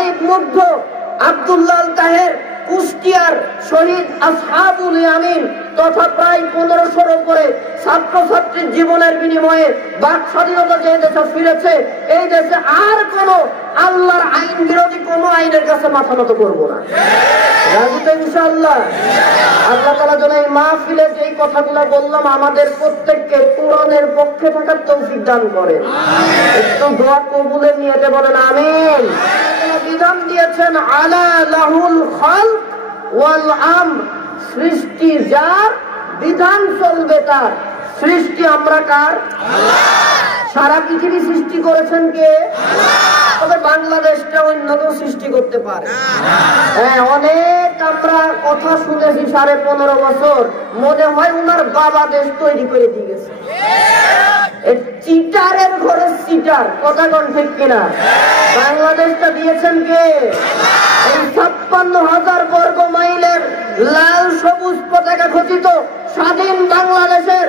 সাময়িক মুগ্ধ আব্দুল্লাহ তাহের কুষ্টিয়ার শহীদ আসহাবুল ইয়ামিন তথা প্রায় 1500-র উপরে ছাত্রছাত্রীর জীবনের বিনিময়ে বাক স্বাধীনতা যে দেশে ফিরেছে, এই দেশে আর কোনো আল্লাহর আইন বিরোধী কোনো আইনের কাছে মাথা নত করবো না। রাজি তো ইনশাআল্লাহ? আল্লাহ তাআলা যেন এই মাহফিলে যেই কথাগুলো বললাম আমাদের প্রত্যেককে কোরআনের পক্ষে থাকার তৌফিক দান করেন। একটু দোয়া কবুলের নিয়তে বলেন আমিন। বিধান দিয়েছেন আলা লাহুল খালক ওয়াল আমর, সৃষ্টি যার, বিধান চলবে তার। সৃষ্টি আমরা কার? সারা পৃথিবী সৃষ্টি করেছেন কে? তবে বাংলাদেশটা অন্য কেউ সৃষ্টি করতে পারে। হ্যাঁ, অনেক আমরা কথা শুনেছি 15.5 বছর, মনে হয় উনার বাবা দেশ তৈরি করে দিয়ে গেছে। চিটারের ঘরে চিটার, কথা কোন ঠিক কিনা? বাংলাদেশটা দিয়েছেন কে? এই 56,000 বর্গ মাইলের লাল সবুজ পতাকা খচিত স্বাধীন বাংলাদেশের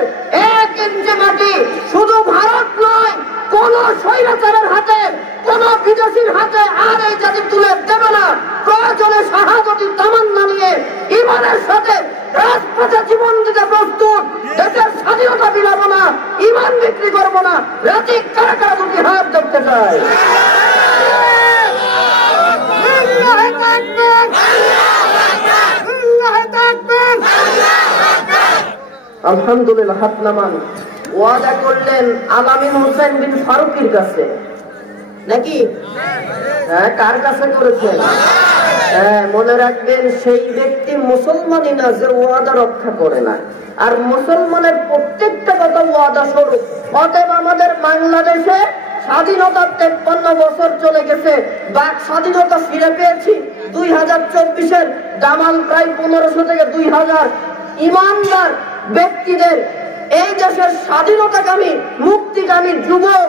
1 ইঞ্চি মাটি শুধু ভারত নয়, কোন স্বৈরাচারের হাতে, কোন বিদেশির হাতে আর এই জাতি তুলে দেবে না। প্রয়োজনে শাহাদাতের তামান্না নিয়ে ঈমানের সাথে রাজপথে জীবন দিতে প্রস্তুত। দেশের স্বাধীনতা বিলাবো না, ঈমান বিক্রি করবো না। রাজি কারা কারা দুটি হাত দেখতে চাই? আলহামদুলিল্লাহ। হাত নামান। ওয়াদা করলেন আলামিন হোসেন বিন ফারুকের কাছে, নাকি? হ্যাঁ, কার কাছে করেছেন? হ্যাঁ, মনে রাখবেন সেই ব্যক্তি মুসলমানই না যে ওয়াদা রক্ষা করে না। আর মুসলমানের প্রত্যেকটা কথা ওয়াদা স্বরূপ। অতএব আমাদের বাংলাদেশে স্বাধীনতার 53 বছর চলে গেছে, বাক স্বাধীনতা ফিরে পেয়েছি। 2024-এর দামাল প্রায় 1500 থেকে 2000 ইমানদার ব্যক্তিদের এই দেশের স্বাধীনতাকামী, মুক্তিকামী যুবক,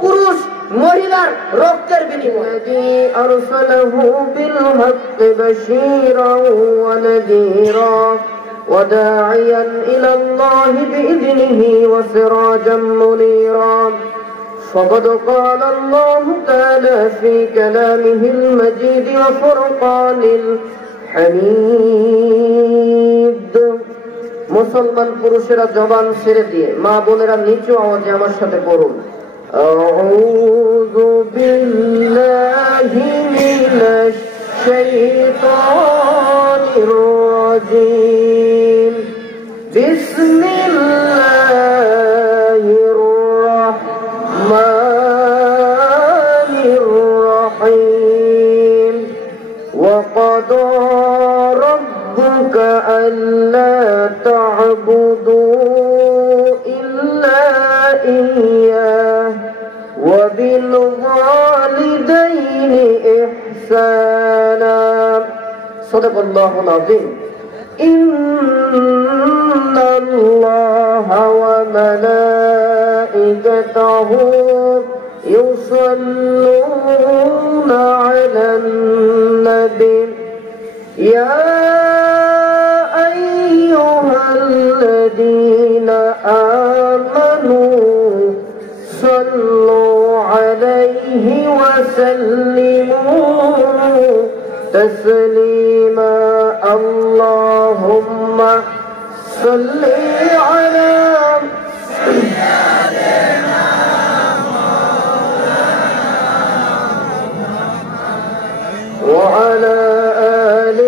পুরুষ, মহিলার রক্তের বিনিময়ে আরসালাহু বিল হাক্কি বাশীরান ওয়া নাযীরা ওয়া দাঈয়ান ইলাল্লাহি বিইذনিহি ওয়া সিরাজাম মুনীরা। فقد قال الله تعالى في كلامه المجيد وفرقان الحميد। মুসলমান পুরুষেরা জবান ছেড়ে দিয়ে, মা বোনেরা নিচু আওয়াজে আমার সাথে পড়ুন। আউযু বিল্লাহি মিনাশ শাইতানির রাজীম। বিসমিল্লাহির রাহমানির রাহিম। ওয়া ক্বাদা রাব্বুকা আল্লা تعبدوا إلا إياه وبالوالدين إحسانا صدق الله العظيم إن الله وملائكته يصلون على النبي يا الذين آمنوا صلوا عليه وسلموا تسليما اللهم صل على وعلى آل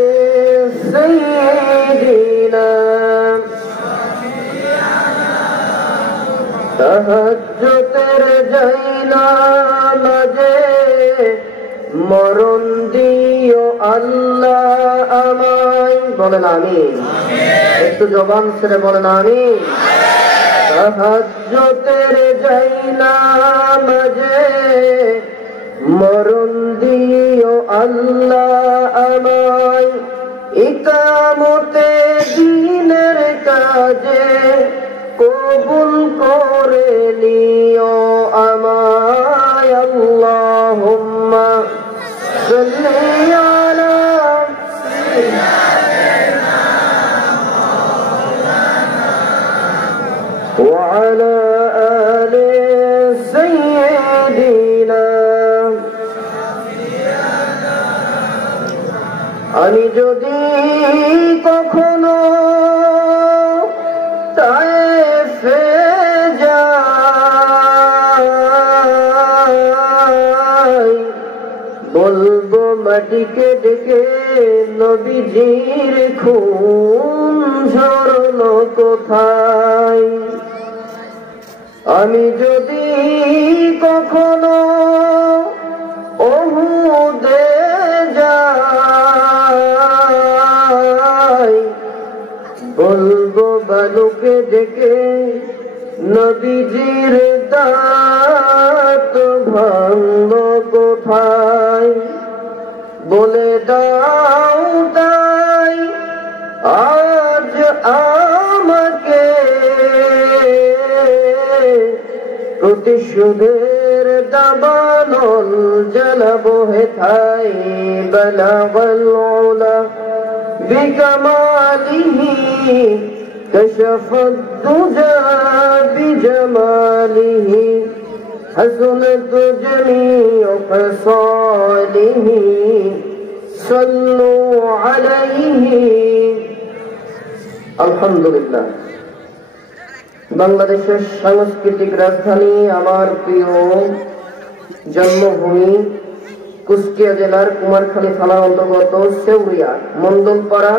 سيدنا তাহাজ্জুদের জায়নামাজে মরণ দিও আল্লাহ আমায়। বলেন আমিন। একটু জবান ছেড়ে বলেন আমিন। তাহাজ্জুদের জায়নামাজে মরণ দিও আল্লাহ আমায়। ইকামতে দ্বীনের কাজে কবুল করে নিও আমায়। আল্লাহুম্মা সাল্লি আলা সাইয়্যিদিনা মাওলানা ওয়া আলা আলি সাইয়্যিদিনা আমি যদি কখনো তায়েফে যাই, বলবো মাটিকে ডেকে নবীজির খুন ঝরলো কোথায়। আমি যদি কখনো ওহুদে যাই, বলবো বালুকে ডেকে নবীজির দাঁত ভাঙলো কোথায়। বলে দাও তাই আজ আমাকে প্রতিশোধের দাবানল জ্বালাবো হেথায়। বালাগাল উলা বিকামালিহি কাশাফাদ দুজা বিজামালিহি হাসনাত জামিউ খাসালিহি সাল্লু আলাইহি। আলহামদুলিল্লাহ। বাংলাদেশের সাংস্কৃতিক রাজধানী, আমার প্রিয় জন্মভূমি কুষ্টিয়া জেলার কুমারখালী থানার অন্তর্গত সেউরিয়া মন্ডলপাড়া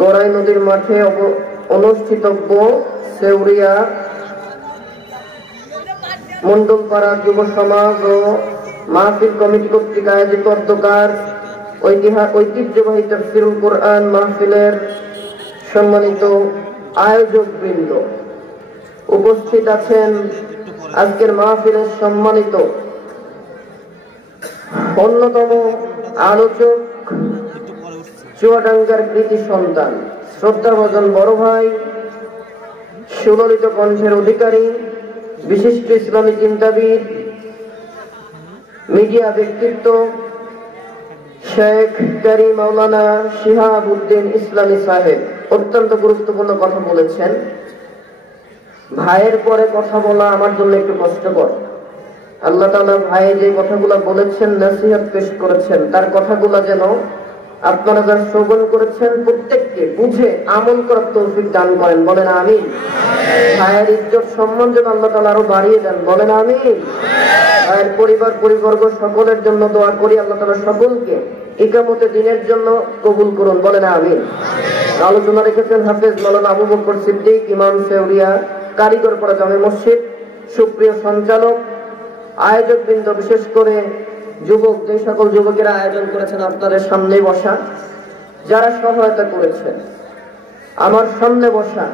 গড়াই নদীর মাঠে অনুষ্ঠিতব্য সেউরিয়া মন্ডলপাড়া যুব সমাজ ও মাহফিল কমিটি কর্তৃক আয়োজিত অধ্যকার ঐতিহ্যবাহী তাফসীরুল কোরআন মাহফিলের সম্মানিত আয়োজক বৃন্দ, উপস্থিত আছেন আজকের মাহফিলের সম্মানিত অন্যতম আলোচক, চুয়াডাঙ্গার কৃতি সন্তান, শ্রদ্ধাভাজন বড় ভাই, সুললিত কণ্ঠের অধিকারী, বিশিষ্ট ইসলামী চিন্তাবিদ, মিডিয়া ব্যক্তিত্ব শেখ কারি মাওলানা শিহাবউদ্দিন ইসলামী সাহেব অত্যন্ত গুরুত্বপূর্ণ কথা বলেছেন। ভাইয়ের পরে কথা বলা আমার জন্য একটু কষ্টকর। আল্লাহ তাআলা ভাই যে কথাগুলো বলেছেন, নসিহত পেশ করেছেন, তার কথাগুলো যেন আপনারা যারা শ্রবণ করেছেন প্রত্যেককে বুঝে আমল করার তৌফিক দান করেন, বলেন আমিন। ভাইয়ের ইজ্জত সম্মান যেন আল্লাহ তাআলা আরো বাড়িয়ে দেন, বলেন আমিন। ভাইয়ের পরিবার পরিবর্গ সকলের জন্য দোয়া করি, আল্লাহ তাআলা সকলকে ইকামতে দ্বীনের জন্য কবুল করুন, বলেন আমিন। আলোচনা রেখেছেন হাফেজ মাওলানা আবু বকর সিদ্দিক, ইমাম সেউরিয়া কারিগরপাড়া জামে মসজিদ। সুপ্রিয় সঞ্চালক, আয়োজক বৃন্দ, বিশেষ করে যুবক, যে সকল যুবকেরা আয়োজন করেছেন আপনাদের সামনে বসা, যারা সহায়তা করেছেন, আমার সামনে বসা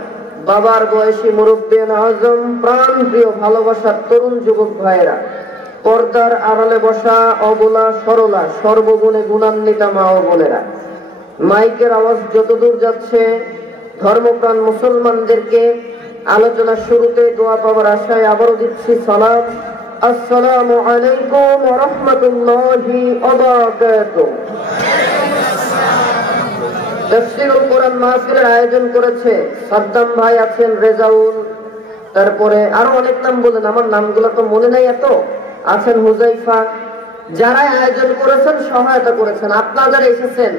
বাবার বয়সী মুরব্বিয়ান আজম, প্রাণ প্রিয় ভালোবাসার তরুণ যুবক ভাইয়েরা, পর্দার আড়ালে বসা অবলা সরলা সর্বগুণে গুণান্বিতা মা ও বোনেরা, মাইকের আওয়াজ যতদূর যাচ্ছে ধর্মপ্রাণ মুসলমানদেরকে আলোচনার শুরুতে দোয়া পাওয়ার আশায় আবারও দিচ্ছি সালাম। আসসালামু আলাইকুম ওয়া রাহমাতুল্লাহি ওয়া বারাকাতুহু। তাফসীরুল কোরআন মাহফিলের আয়োজন করেছে সাদ্দাম ভাই, আছেন রেজাউল, তারপরে আরো অনেক নাম বলেন, আমার নামগুলো তো মনে নাই এত, আছেন হুজাইফা। যারা আয়োজন করেছেন, সহায়তা করেছেন, আপনারা যারা এসেছেন,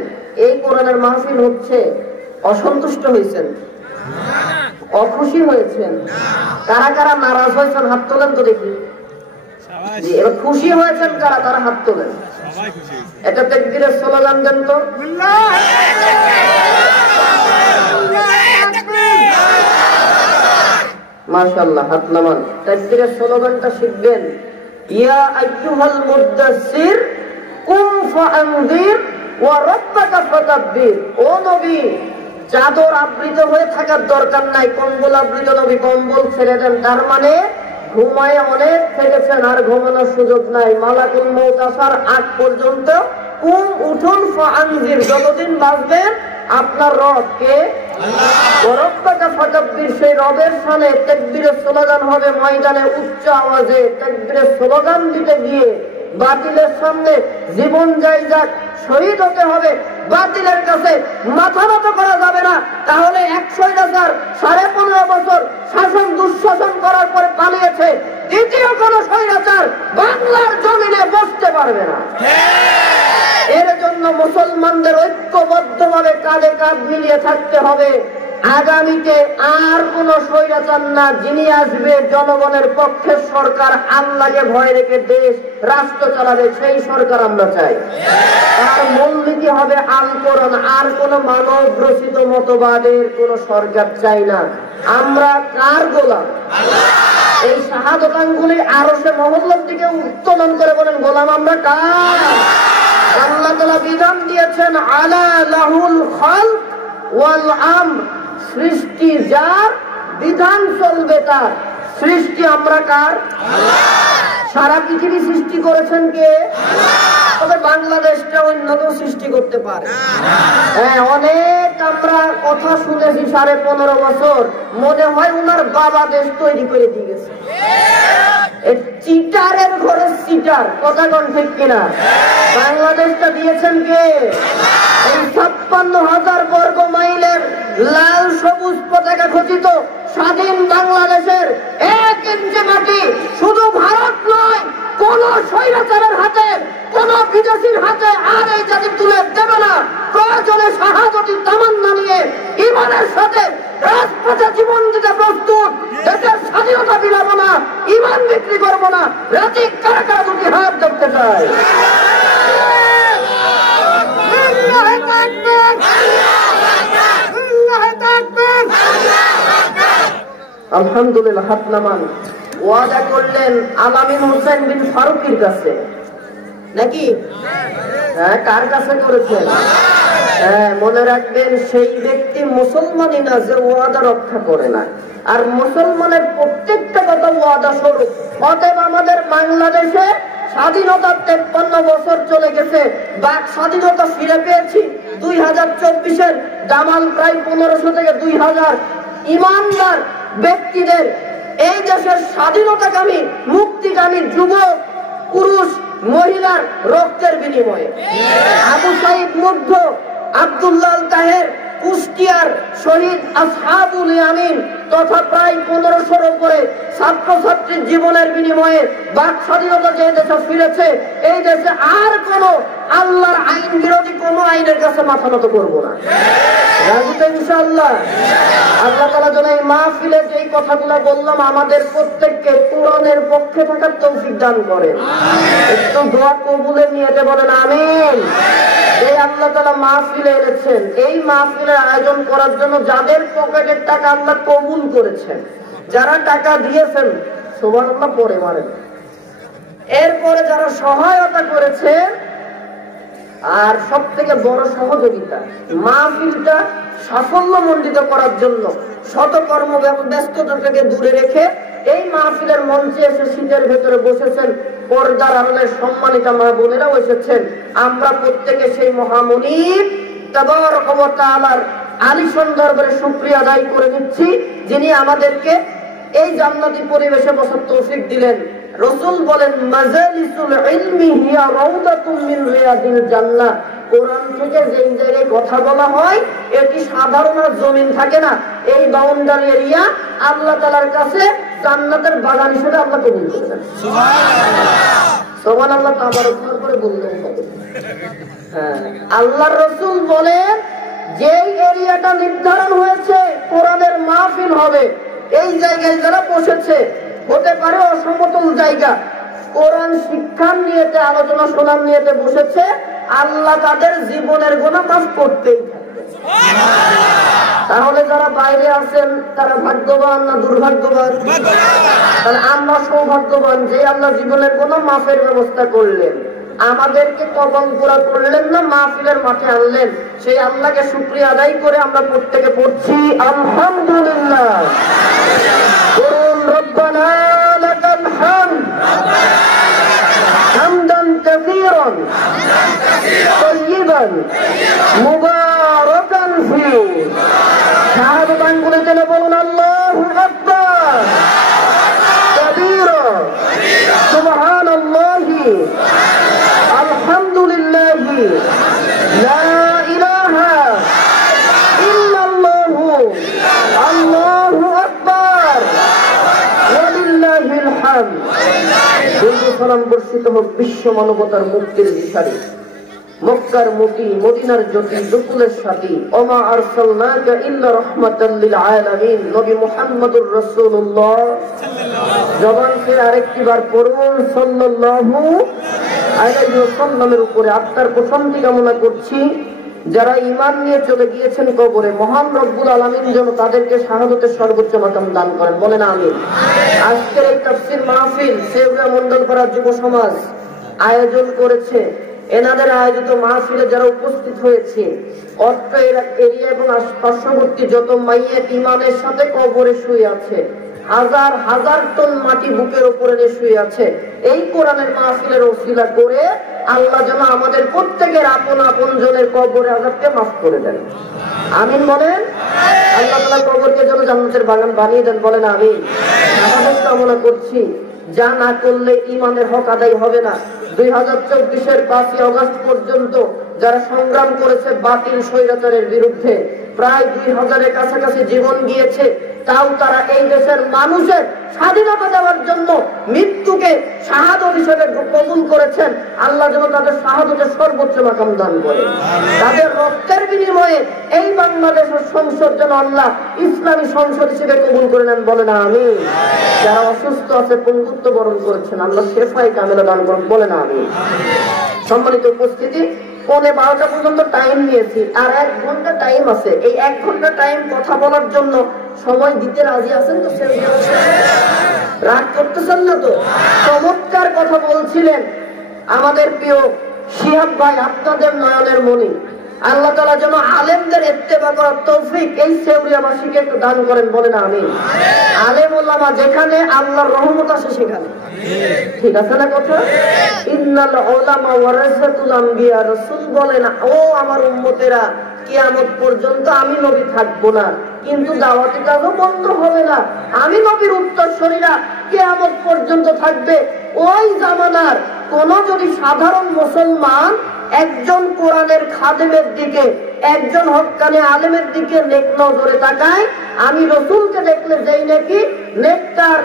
এই কোরআনের মাহফিল হচ্ছে, অসন্তুষ্ট হয়েছেন, অখুশি হয়েছেন, কারা কারা নারাজ হয়েছেন হাত তোলেন তো দেখি। এবার খুশি হয়েছেন কারা, তারা হাত তোলেন। এটা তাকবীরের স্লোগান দেন তো। মাশাআল্লাহ, হাত নামান। তাকবীরের স্লোগানটা শিখবেন। ইয়া আইয়ুহাল মুদাসসির কুম ফাআনযির ওয়া রাব্বাকা ফাকাব্বির। ও নবী, চাদর আবৃত হয়ে থাকার দরকার নাই, কম্বল আবৃত নবী, কম্বল ছেড়ে দেন। তার মানে ঘুমায় অনেক থেকেছেন, আর ঘুমানোর সুযোগ নাই। মালাকুল মউত আসার আগ পর্যন্ত উঠুন ফাআনযির, যতদিন বাঁচবেন আপনার রব কে? রব্বাকা ফাকাব্বির। সেই রবের সামনে তাকবীরের স্লোগান হবে ময়দানে উচ্চ আওয়াজে। তাকবীরের স্লোগান দিতে গিয়ে বাতিলের সামনে জীবন যাই যাক, শহীদ হতে হবে। বাতিলের কাছে মাথা নত করা যাবে না। তাহলে ১০০ বছর শাসন দুঃশাসন করার পরে পালিয়েছে, দ্বিতীয় কোন স্বৈরাচার বাংলার জমিনে বসতে পারবে না। এর জন্য জন্য মুসলমানদের ঐক্যবদ্ধভাবে কাঁধে কাঁধ মিলিয়ে থাকতে হবে। আগামীতে আর কোন স্বৈরাচার না, যিনি আসবে জনগণের পক্ষের সরকার, আল্লাহকে ভয় রেখে দেশ রাষ্ট্র চালাবে, সেই সরকার আমরা চাই। তার মূলনীতি হবে আল কোরআন, আর কোন মানব রচিত মতবাদের কোন সরকার চাই না। আমরা কার গোলাম? এই শাহাদত আঙ্গুলি আরশে মহল্লার দিকে উত্তোলন করে বলেন, গোলাম আমরা কার? আল্লাহ তাআলা বিধান দিয়েছেন, আলা লাহুল খালক ওয়াল আমর, সৃষ্টি যার, বিধান চলবে তার। সৃষ্টি আমরা কার? সারা পৃথিবী সৃষ্টি করেছেন কে? তবে বাংলাদেশটা অন্য কেউ সৃষ্টি করতে পারে। হ্যাঁ, অনেক আমরা কথা শুনেছি 15.5 বছর, মনে হয় উনার বাবা দেশ তৈরি করে দিয়ে গেছে। চিটারের ঘরে চিটার, কথা কোন ঠিক কিনা? বাংলাদেশটা দিয়েছেন কে? এই 56,000 বর্গ মাইলের লাল সবুজ পতাকা খচিত স্বাধীন বাংলাদেশের 1 ইঞ্চি মাটি শুধু ভারত নয়, কোন স্বৈরাচারের হাতে, কোন বিদেশির হাতে আর এই জাতি তুলে দেবে না। প্রয়োজনে শাহাদতের তামান্না নিয়ে ঈমানের সাথে রাজপথে জীবন দিতে প্রস্তুত। দেশের স্বাধীনতা বিলাবো না, ঈমান বিক্রি করবো না। রাতি কারা কারা দুটি হাত দেখতে চায়? আলহামদুলিল্লাহ, হাত নামান। ওয়াদা করলেন আলামিন হোসেন বিন ফারুকের কাছে, নাকি? হ্যাঁ, কার কাছে করেছেন? হ্যাঁ, মনে রাখবেন, সেই ব্যক্তি মুসলমানই না যে ওয়াদা রক্ষা করে না। আর মুসলমানের প্রত্যেকটা কথা ওয়াদা স্বরূপ। অতএব আমাদের বাংলাদেশে স্বাধীনতা 53 বছর চলে গেছে, বাক স্বাধীনতা ফিরে পেয়েছি। 2024-এর দামাল প্রায় 1500 থেকে 2000 ইমানদার ব্যক্তিদের এই দেশের স্বাধীনতাকামী, মুক্তিকামী যুবক, পুরুষ, মহিলার রক্তের বিনিময়ে। আবু সাইদ মুগ্ধ, আব্দুল্লাহ তাহের, কুষ্টিয়ার শহীদ আসহাবুল ইয়ামিন তথা প্রায় 1500-র উপরে ছাত্রছাত্রীর জীবনের বিনিময়ে বাক স্বাধীনতা যে দেশে ফিরেছে, এই দেশে আর কোন আল্লাহর আইন বিরোধী কোন আইনের কাছে মাথা নত করবো না। রাজি তো ইনশাআল্লাহ? আল্লাহ তাআলা যেন এই মাহফিলে যেই কথাগুলো বললাম আমাদের প্রত্যেককে কোরআনের পক্ষে থাকার তৌফিক দান করেন। একটু দোয়া কবুলের নিয়তে বলেন আমিন। এই আল্লাহ তাআলা মাহফিলে এনেছেন, এই মাহফিলের আয়োজন করার জন্য যাদের পকেটের টাকা আল্লাহ কবুল করেছেন, যারা টাকা দিয়েছেন সুবহানাল্লাহ পড়ে মারেন। এরপরে যারা সহায়তা করেছেন, আর সব থেকে বড় সহযোগিতা মাহফিলটা সাফল্যমণ্ডিত করার জন্য শত কর্ম ব্যস্ততাকে দূরে রেখে এই মাহফিলের মঞ্চে এসে শীতের ভেতরে বসেছেন পর্দার আড়ালে সম্মানিত মা বোনেরাও এসেছেন। আমরা প্রত্যেকে সেই মহামনিব তাবারক ওয়া তাআলার আলিশান দরবারে শুকরিয়া আদায় করে নিচ্ছি, যিনি আমাদেরকে এই জান্নাতি পরিবেশে বসার তৌফিক দিলেন। রাসূল বলেন, মাজালিসুল ইলমি হিয়া রাউদাতুম মিন রিয়াদিল জান্নাহ। কোরআন থেকে যেই জায়গায় কথা বলা হয়, এটি সাধারণ জমিন থাকে না, এই বাউন্ডারি এরিয়া আল্লাহ তাআলার কাছে জান্নাতের বাগান হিসেবে আল্লাহ কবুল করেছেন। সুবহানাল্লাহ, সুবহানাল্লাহ। তাবারক করে বললেন, হ্যাঁ, আল্লাহর রাসূল বলেন, যেই এরিয়াটা নির্ধারণ হয়েছে কোরআনের মাহফিল হবে, এই জায়গায় যারা বসেছে, হতে পারে অসমতল জায়গা, কোরআন শিক্ষার নিয়েতে, আলোচনা শোনার নিয়েতে বসেছে, আল্লাহ তাদের জীবনের গুনাহ মাফ করতেই থাকবে। তাহলে যারা বাইরে আছেন তারা ভাগ্যবান না দুর্ভাগ্যবান? তাহলে আমরা সৌভাগ্যবান যে আল্লাহ জীবনের গুনাহ মাফের ব্যবস্থা করলেন, আমাদেরকে কবল পুরা করলেন না, মাহফিলের মাঠে আনলেন। সেই আল্লাহকে শুকরিয়া আদায় করে আমরা প্রত্যেকে পড়ছি আলহামদুলিল্লাহ। করুন রব্বানা লাকাল হামদ হামদান কাসীরান তাইয়িবান মুবারাকান ফীহি। শাহাদাত আঙ্গুলে টেনে বলুন আল্লাহু আকবার কাবীরা সুবহানাল্লাহি আলহামদুলিল্লাহি লা ইলাহা ইল্লাল্লাহু আল্লাহু আকবার ওয়ালিল্লাহিল হামদ। সালাম বর্ষিত হোক বিশ্ব মানবতার মুক্তির দিশারি মক্কার মতি, মদিনার জ্যোতি, দুকুলের সাথী, ওমা আরসালনাকা ইল্লা রাহমাতাল লিল আলামিন, নবী মুহাম্মদুর রাসূলুল্লাহ জবান থেকে আরেকটি বার পড়ুন সাল্লাল্লাহু আলাইহি ওয়াসাল্লামের উপরে আত্মার প্রশান্তি কামনা করছি। যারা ঈমান নিয়ে চলে গিয়েছেন কবরে, মহান রব্বুল আলামিন যেন তাদেরকে শাহাদাতের সর্বোচ্চ মাকাম দান করেন, বলেন আমিন। আজকের এই তাফসীর মাহফিল শেওড়া মণ্ডলপাড়া যুব সমাজ আয়োজন করেছে। এনাদের আয়োজিত মাহফিলে যারা উপস্থিত হয়েছে, অত্র এরিয়া এবং পার্শ্ববর্তী যত মাইয়াত ঈমানের সাথে কবরে শুয়ে আছে, হাজার হাজার টন মাটি বুকের উপরে নিয়ে শুয়ে আছে, এই কোরআনের মাহফিলের ওসিলা করে আল্লাহ যেন আমাদের প্রত্যেকের আপন আপন জনের কবরে আযাবকে মাফ করে দেন, আমিন বলেন। আল্লাহ তাআলা কবরকে যেন জান্নাতের বাগান বানিয়ে দেন, বলেন আমিন। আমাদের কামনা করছি, যা না করলে ঈমানের হক আদায় হবে না। 2024-এর 5ই আগস্ট পর্যন্ত যারা সংগ্রাম করেছে বাতিল স্বৈরাচারের বিরুদ্ধে, প্রায় 2000-এর কাছাকাছি জীবন গিয়েছে, তাও তারা এই দেশের মানুষের স্বাধীনতা দেওয়ার জন্য মৃত্যুকে শাহাদাত হিসেবে কবুল করেছেন। আল্লাহ যেন তাদের শাহাদাতের সর্বোচ্চ মাকাম দান করেন। তাদের রক্তের বিনিময়ে এই বাংলাদেশের সংসদ যেন আল্লাহ ইসলামী সংসদ হিসেবে কবুল করে নেন, বলেন আমিন। যারা অসুস্থ আছে, পঙ্গুত্ব বরণ করেছেন, আল্লাহ শেফায়ে কামেলা দান করুন, বলেন আমিন। সম্মানিত উপস্থিতি, 11:30 পর্যন্ত টাইম নিয়েছি, আর 1 ঘন্টা টাইম আছে। এই 1 ঘন্টা টাইম কথা বলার জন্য সময় দিতে রাজি আছেন তো? রাগ করতেছেন না তো? চমৎকার কথা বলছিলেন আমাদের প্রিয় শিহাব ভাই, আপনাদের নয়নের মণি। আল্লাহ তাআলা যেন আলেমদের ইত্তেবা করার তৌফিক এই শেওড়িয়াবাসীকে একটু দান করেন, বলেন আমিন। আলেম ওলামা যেখানে আল্লাহর রহমত আসে সেখানে, ঠিক আছে না কথা? ইন্নাল উলামা ওয়ারাসাতুল আম্বিয়া, রাসূল বলেন, ও আমার উম্মতেরা, কিয়ামত পর্যন্ত আমি নবী থাকবো না, কিন্তু দাওয়াতি কাজও বন্ধ হবে না। আমি নবীর উত্তরসূরিরা কিয়ামত পর্যন্ত থাকবে। ওই জামানার কোন যদি সাধারণ মুসলমান একজন কোরআনের খাদেমের দিকে, একজন হক্কানি আলেমের দিকে নেক নজরে তাকায়, আমি রাসূলকে দেখলে যেই নাকি নেককার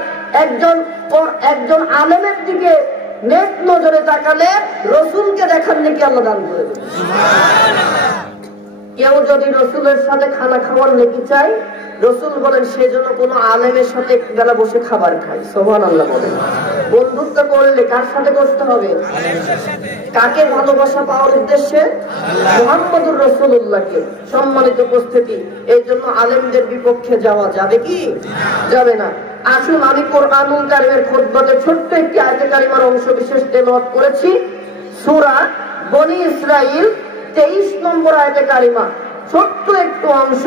একজন আলেমের দিকে নেক নজরে তাকালে রাসূলকে দেখার নাকি আল্লাহ দান করে দেন। কেউ যদি রাসূলের সাথে খানা খাওয়ার নেকি চাই, রাসূল বলেন সেজন্য কোন আলেমের সাথে এক বেলা বসে খাবার খায়, সুবহানাল্লাহ বলেন। বন্ধুত্ব করলে কার সাথে করতে হবে? কাকে ভালোবাসা পাওয়ার উদ্দেশ্যে? মুহাম্মদুর রাসূলুল্লাহকে। সম্মানিত উপস্থিতি, এই জন্য আলেমদের বিপক্ষে যাওয়া যাবে কি? যাবে না। আসুন, আমি কোরআনুল কারীমের খুতবাতে ছোট্ট একটি আয়াতে কারিমার অংশ বিশেষ তেলাওয়াত করেছি, সূরা বনী ইসরাঈল 23 নম্বর আয়াতে কারিমা। ছোট্ট একটু অংশ,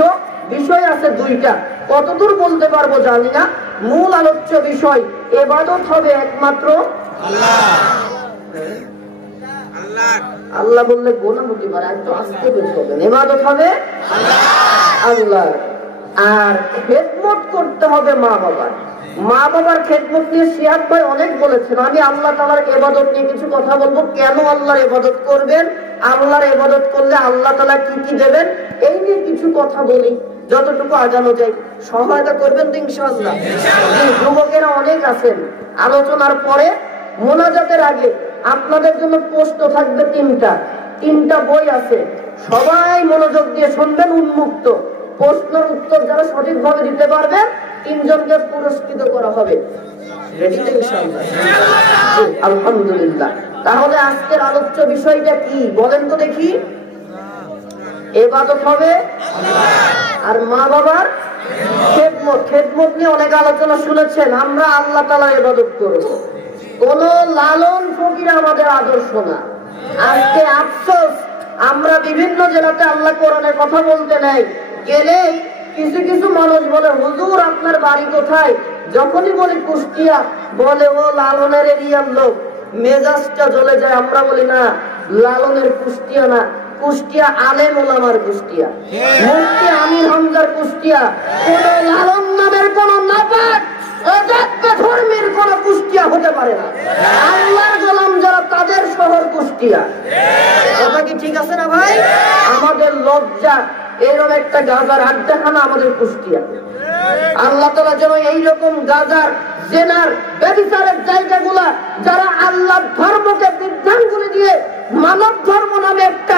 বিষয় আছে 2টা, কতদূর বলতে পারবো জানি না। মূল আলোচ্য বিষয়, ইবাদত হবে একমাত্র আল্লাহ বললে গোনা হতে পারে, একটু আস্তে বলতে হবে। ইবাদত হবে আল্লাহ, আর খেদমত করতে হবে মা বাবার। মা বাবার খেদমত নিয়ে শিহাব ভাই অনেক বলেছেন। আমি আল্লাহ তাআলার ইবাদত নিয়ে কিছু কথা বলবো। কেন আল্লাহর ইবাদত করবেন, আল্লাহর ইবাদত করলে আল্লাহ তাআলা কি কি দেবেন, এই নিয়ে কিছু কথা বলি, যতটুকু আগানো যায়। সহায়তা করবেন তো ইনশাআল্লাহ? যুবকেরা অনেক আছেন। আলোচনার পরে মোনাজাতের আগে আপনাদের জন্য প্রশ্ন থাকবে 3টা বই আছে, সবাই মনোযোগ দিয়ে শুনবেন, উন্মুক্ত। প্রশ্নের উত্তর যারা সঠিকভাবে দিতে পারবেন 3 জনকে পুরস্কৃত করা হবে। রেডি তো ইনশাআল্লাহ? আলহামদুলিল্লাহ। তাহলে আজকের আলোচ্য বিষয়টা কি বলেন তো দেখি? ইবাদত হবে আর মা বাবার খেদমত। খেদমত নিয়ে অনেক আলোচনা শুনেছেন। আমরা আল্লাহ তাআলার ইবাদত করব, কোন লালন ফকির আমাদের আদর্শ না। আজকে আফসোস, আমরা বিভিন্ন জেলাতে আল্লাহ কোরআনের কথা বলতে নেই গেলেই কিছু কিছু মানুষ বলে, হুজুর আপনার বাড়ি কোথায়? যখনই বলি কুষ্টিয়া, বলে ও লালনের এরিয়ার লোক, মেজাজটা জ্বলে যায়। আমরা বলি না, লালনের কুষ্টিয়া না, কুষ্টিয়া আলেম ওলামার কুষ্টিয়া, মুফতি আমির হামজার কুষ্টিয়া। কোন লালন নামের কোন নাপাক ধর্মের কোন কুষ্টিয়া হতে পারে না। আল্লাহর গোলাম যারা, তাদের শহর কুষ্টিয়া। কথা কি ঠিক আছে না ভাই? আমাদের লজ্জা, এরকম একটা গাজার আড্ডাখানা আমাদের কুষ্টিয়া। আল্লাহ তাআলা যেন এইরকম গাজার, জেনার, ব্যভিচারের জায়গাগুলা যারা আল্লাহর ধর্মকে বিধানগুলি দিয়ে মানব ধর্ম নামে একটা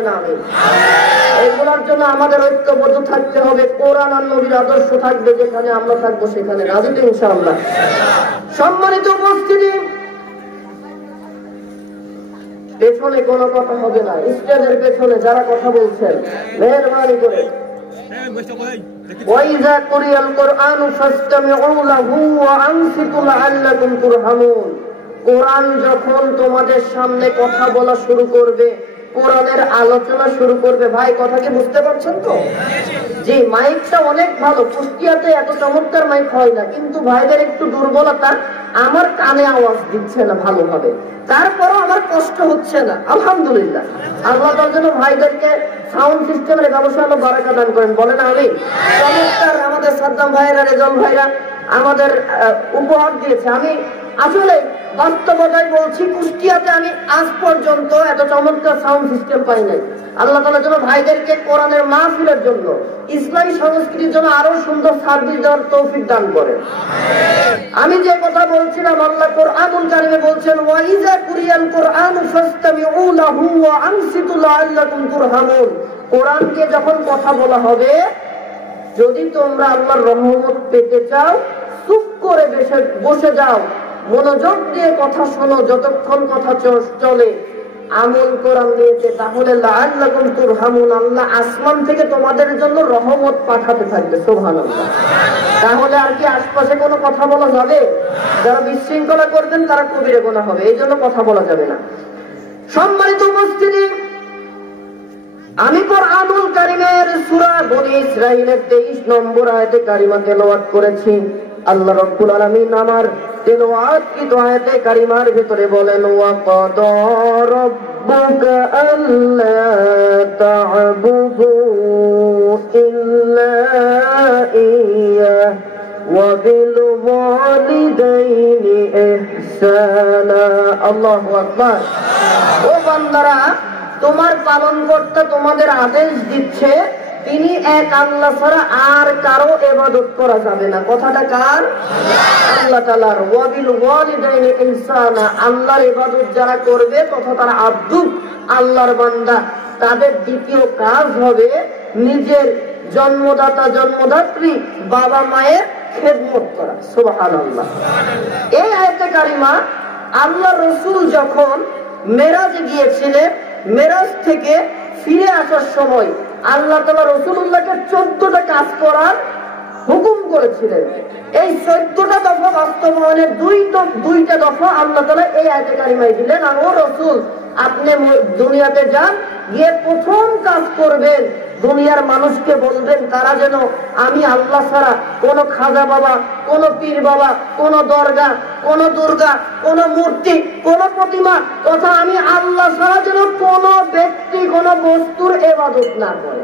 বলেন আমিন। এগুলোর জন্য আমাদের ঐক্যবদ্ধ থাকতে হবে, কোরআন আর নবীর আদর্শ থাকবে, যেখানে আমরা থাকবো সেখানে রাজি তো ইনশাআল্লাহ। সম্মানিত উপস্থিতি, পেছনে কোনো কথা হবে না, স্টেজের পেছনে যারা কথা বলছেন মেহেরবানি করে ওয়াইযা কুরিয়াল কুরআনু ফাসতামিউ লাহু ওয়া আনসিতু লাআল্লাকুম তুরহামুন। কোরআন যখন তোমাদের সামনে কথা বলা শুরু করবে, কোরআনের আলোচনা শুরু করবে, ভাই কথা কি বুঝতে পারছেন তো? জি, মাইকটা অনেক ভালো, কুষ্টিয়াতে এত চমৎকার মাইক হয় না, কিন্তু ভাইদের একটু দুর্বলতা, আমার কানে আওয়াজ দিচ্ছে না ভালোভাবে, তারপরও আমার কষ্ট হচ্ছে না, আলহামদুলিল্লাহ। আল্লাহ তার জন্য ভাইদেরকে সাউন্ড সিস্টেমের ব্যবসা আলো বারাকা দান করেন, বলেন আমিন। চমৎকার আমাদের সাদ্দাম ভাইরা, রেজাল ভাইরা আমাদের উপহার দিয়েছে। আমি আসলে বাস্তবতায় বলছি, কুষ্টিয়াতে আমি আজ পর্যন্ত এত চমৎকার সাউন্ড সিস্টেম পাই নাই। আল্লাহ তাআলা যেন ভাইদেরকে কোরআনের মাহফিলের জন্য, ইসলামী সংস্কৃতির জন্য আরো সুন্দর সার্ভিস দেওয়ার তৌফিক দান করে। আমি যে কথা বলছিলাম, আল্লাহ কোরআনুল কারীমে বলছেন ওয়াইযা কুরিয়াল কুরআনু ফাসতামিউ লাহু ওয়া আনসিতু লাআল্লাকুম তুরহামুন। কোরআনকে যখন কথা বলা হবে, যদি তোমরা আল্লাহর রহমত পেতে চাও, চুপ করে বসে যাও, মনোযোগ দিয়ে কথা শোনো, যতক্ষণ কথা চলে আমল কোরআন দিয়েছে, তাহলে লাআল্লাকুম তুরহামুন, আল্লাহ আসমান থেকে তোমাদের জন্য রহমত পাঠাতে থাকবে। সুবহানাল্লাহ। তাহলে আর কি আশপাশে কোনো কথা বলা যাবে? যারা বিশৃঙ্খলা করবেন তারা কবিরা গুনাহ হবে, এই জন্য কথা বলা যাবে না। সম্মানিত উপস্থিতি, আমি কোরআনুল কারীমের সূরা বনী ইসরাঈলের 23 নম্বর আয়াতে কারিমা তেলাওয়াত করেছি। আল্লাহ রাব্বুল আলামিন আমার তেলাওয়াত কি আয়াতে কারিমার ভিতরে বলেন ওয়া ক্বাদা রাব্বুকা আল্লা তা'বুদু ইল্লা ইয়্যাহু ওয়া বিল ওয়ালিদাইনি ইহসানা। আল্লাহু আকবার। ও বান্দারা, তোমার পালনকর্তা তোমাদের আদেশ দিচ্ছে, তিনি এক আল্লাহ ছাড়া আর কারো ইবাদত করা যাবে না। কথাটা কার? আল্লাহ তাআলার। ওয়া বিল ওয়ালিদাইনি ইহসানা, আল্লাহর ইবাদত যারা করবে তথা তারা আব্দুক, আল্লাহর বান্দা, তাদের দ্বিতীয় কাজ হবে নিজের জন্মদাতা জন্মদাত্রী বাবা মায়ের খেদমত করা। সুবহানাল্লাহ। এই আয়াতে কারিমা আল্লাহ রাসূল যখন মেরাজে গিয়েছিলেন, মেরাজ থেকে ফিরে আসার সময় আল্লাহ তাআলা রাসূলুল্লাহকে 14টা কাজ করার হুকুম করেছিলেন। এই 14টা দফা বাস্তবায়নের দুইটা দফা আল্লাহ তাআলা এই আয়াতে কারিমায় দিলেন। আর ও রাসূল, আপনি দুনিয়াতে যান, গিয়ে প্রথম কাজ করবেন, দুনিয়ার মানুষকে বলবেন তারা যেন আমি আল্লাহ ছাড়া কোন খাজা বাবা, কোন পীর বাবা, কোন দরগা, কোন দুর্গা, কোন মূর্তি, কোন প্রতিমা তথা আমি আল্লাহ ছাড়া যেন কোন ব্যক্তি, কোন বস্তুর ইবাদত না করে।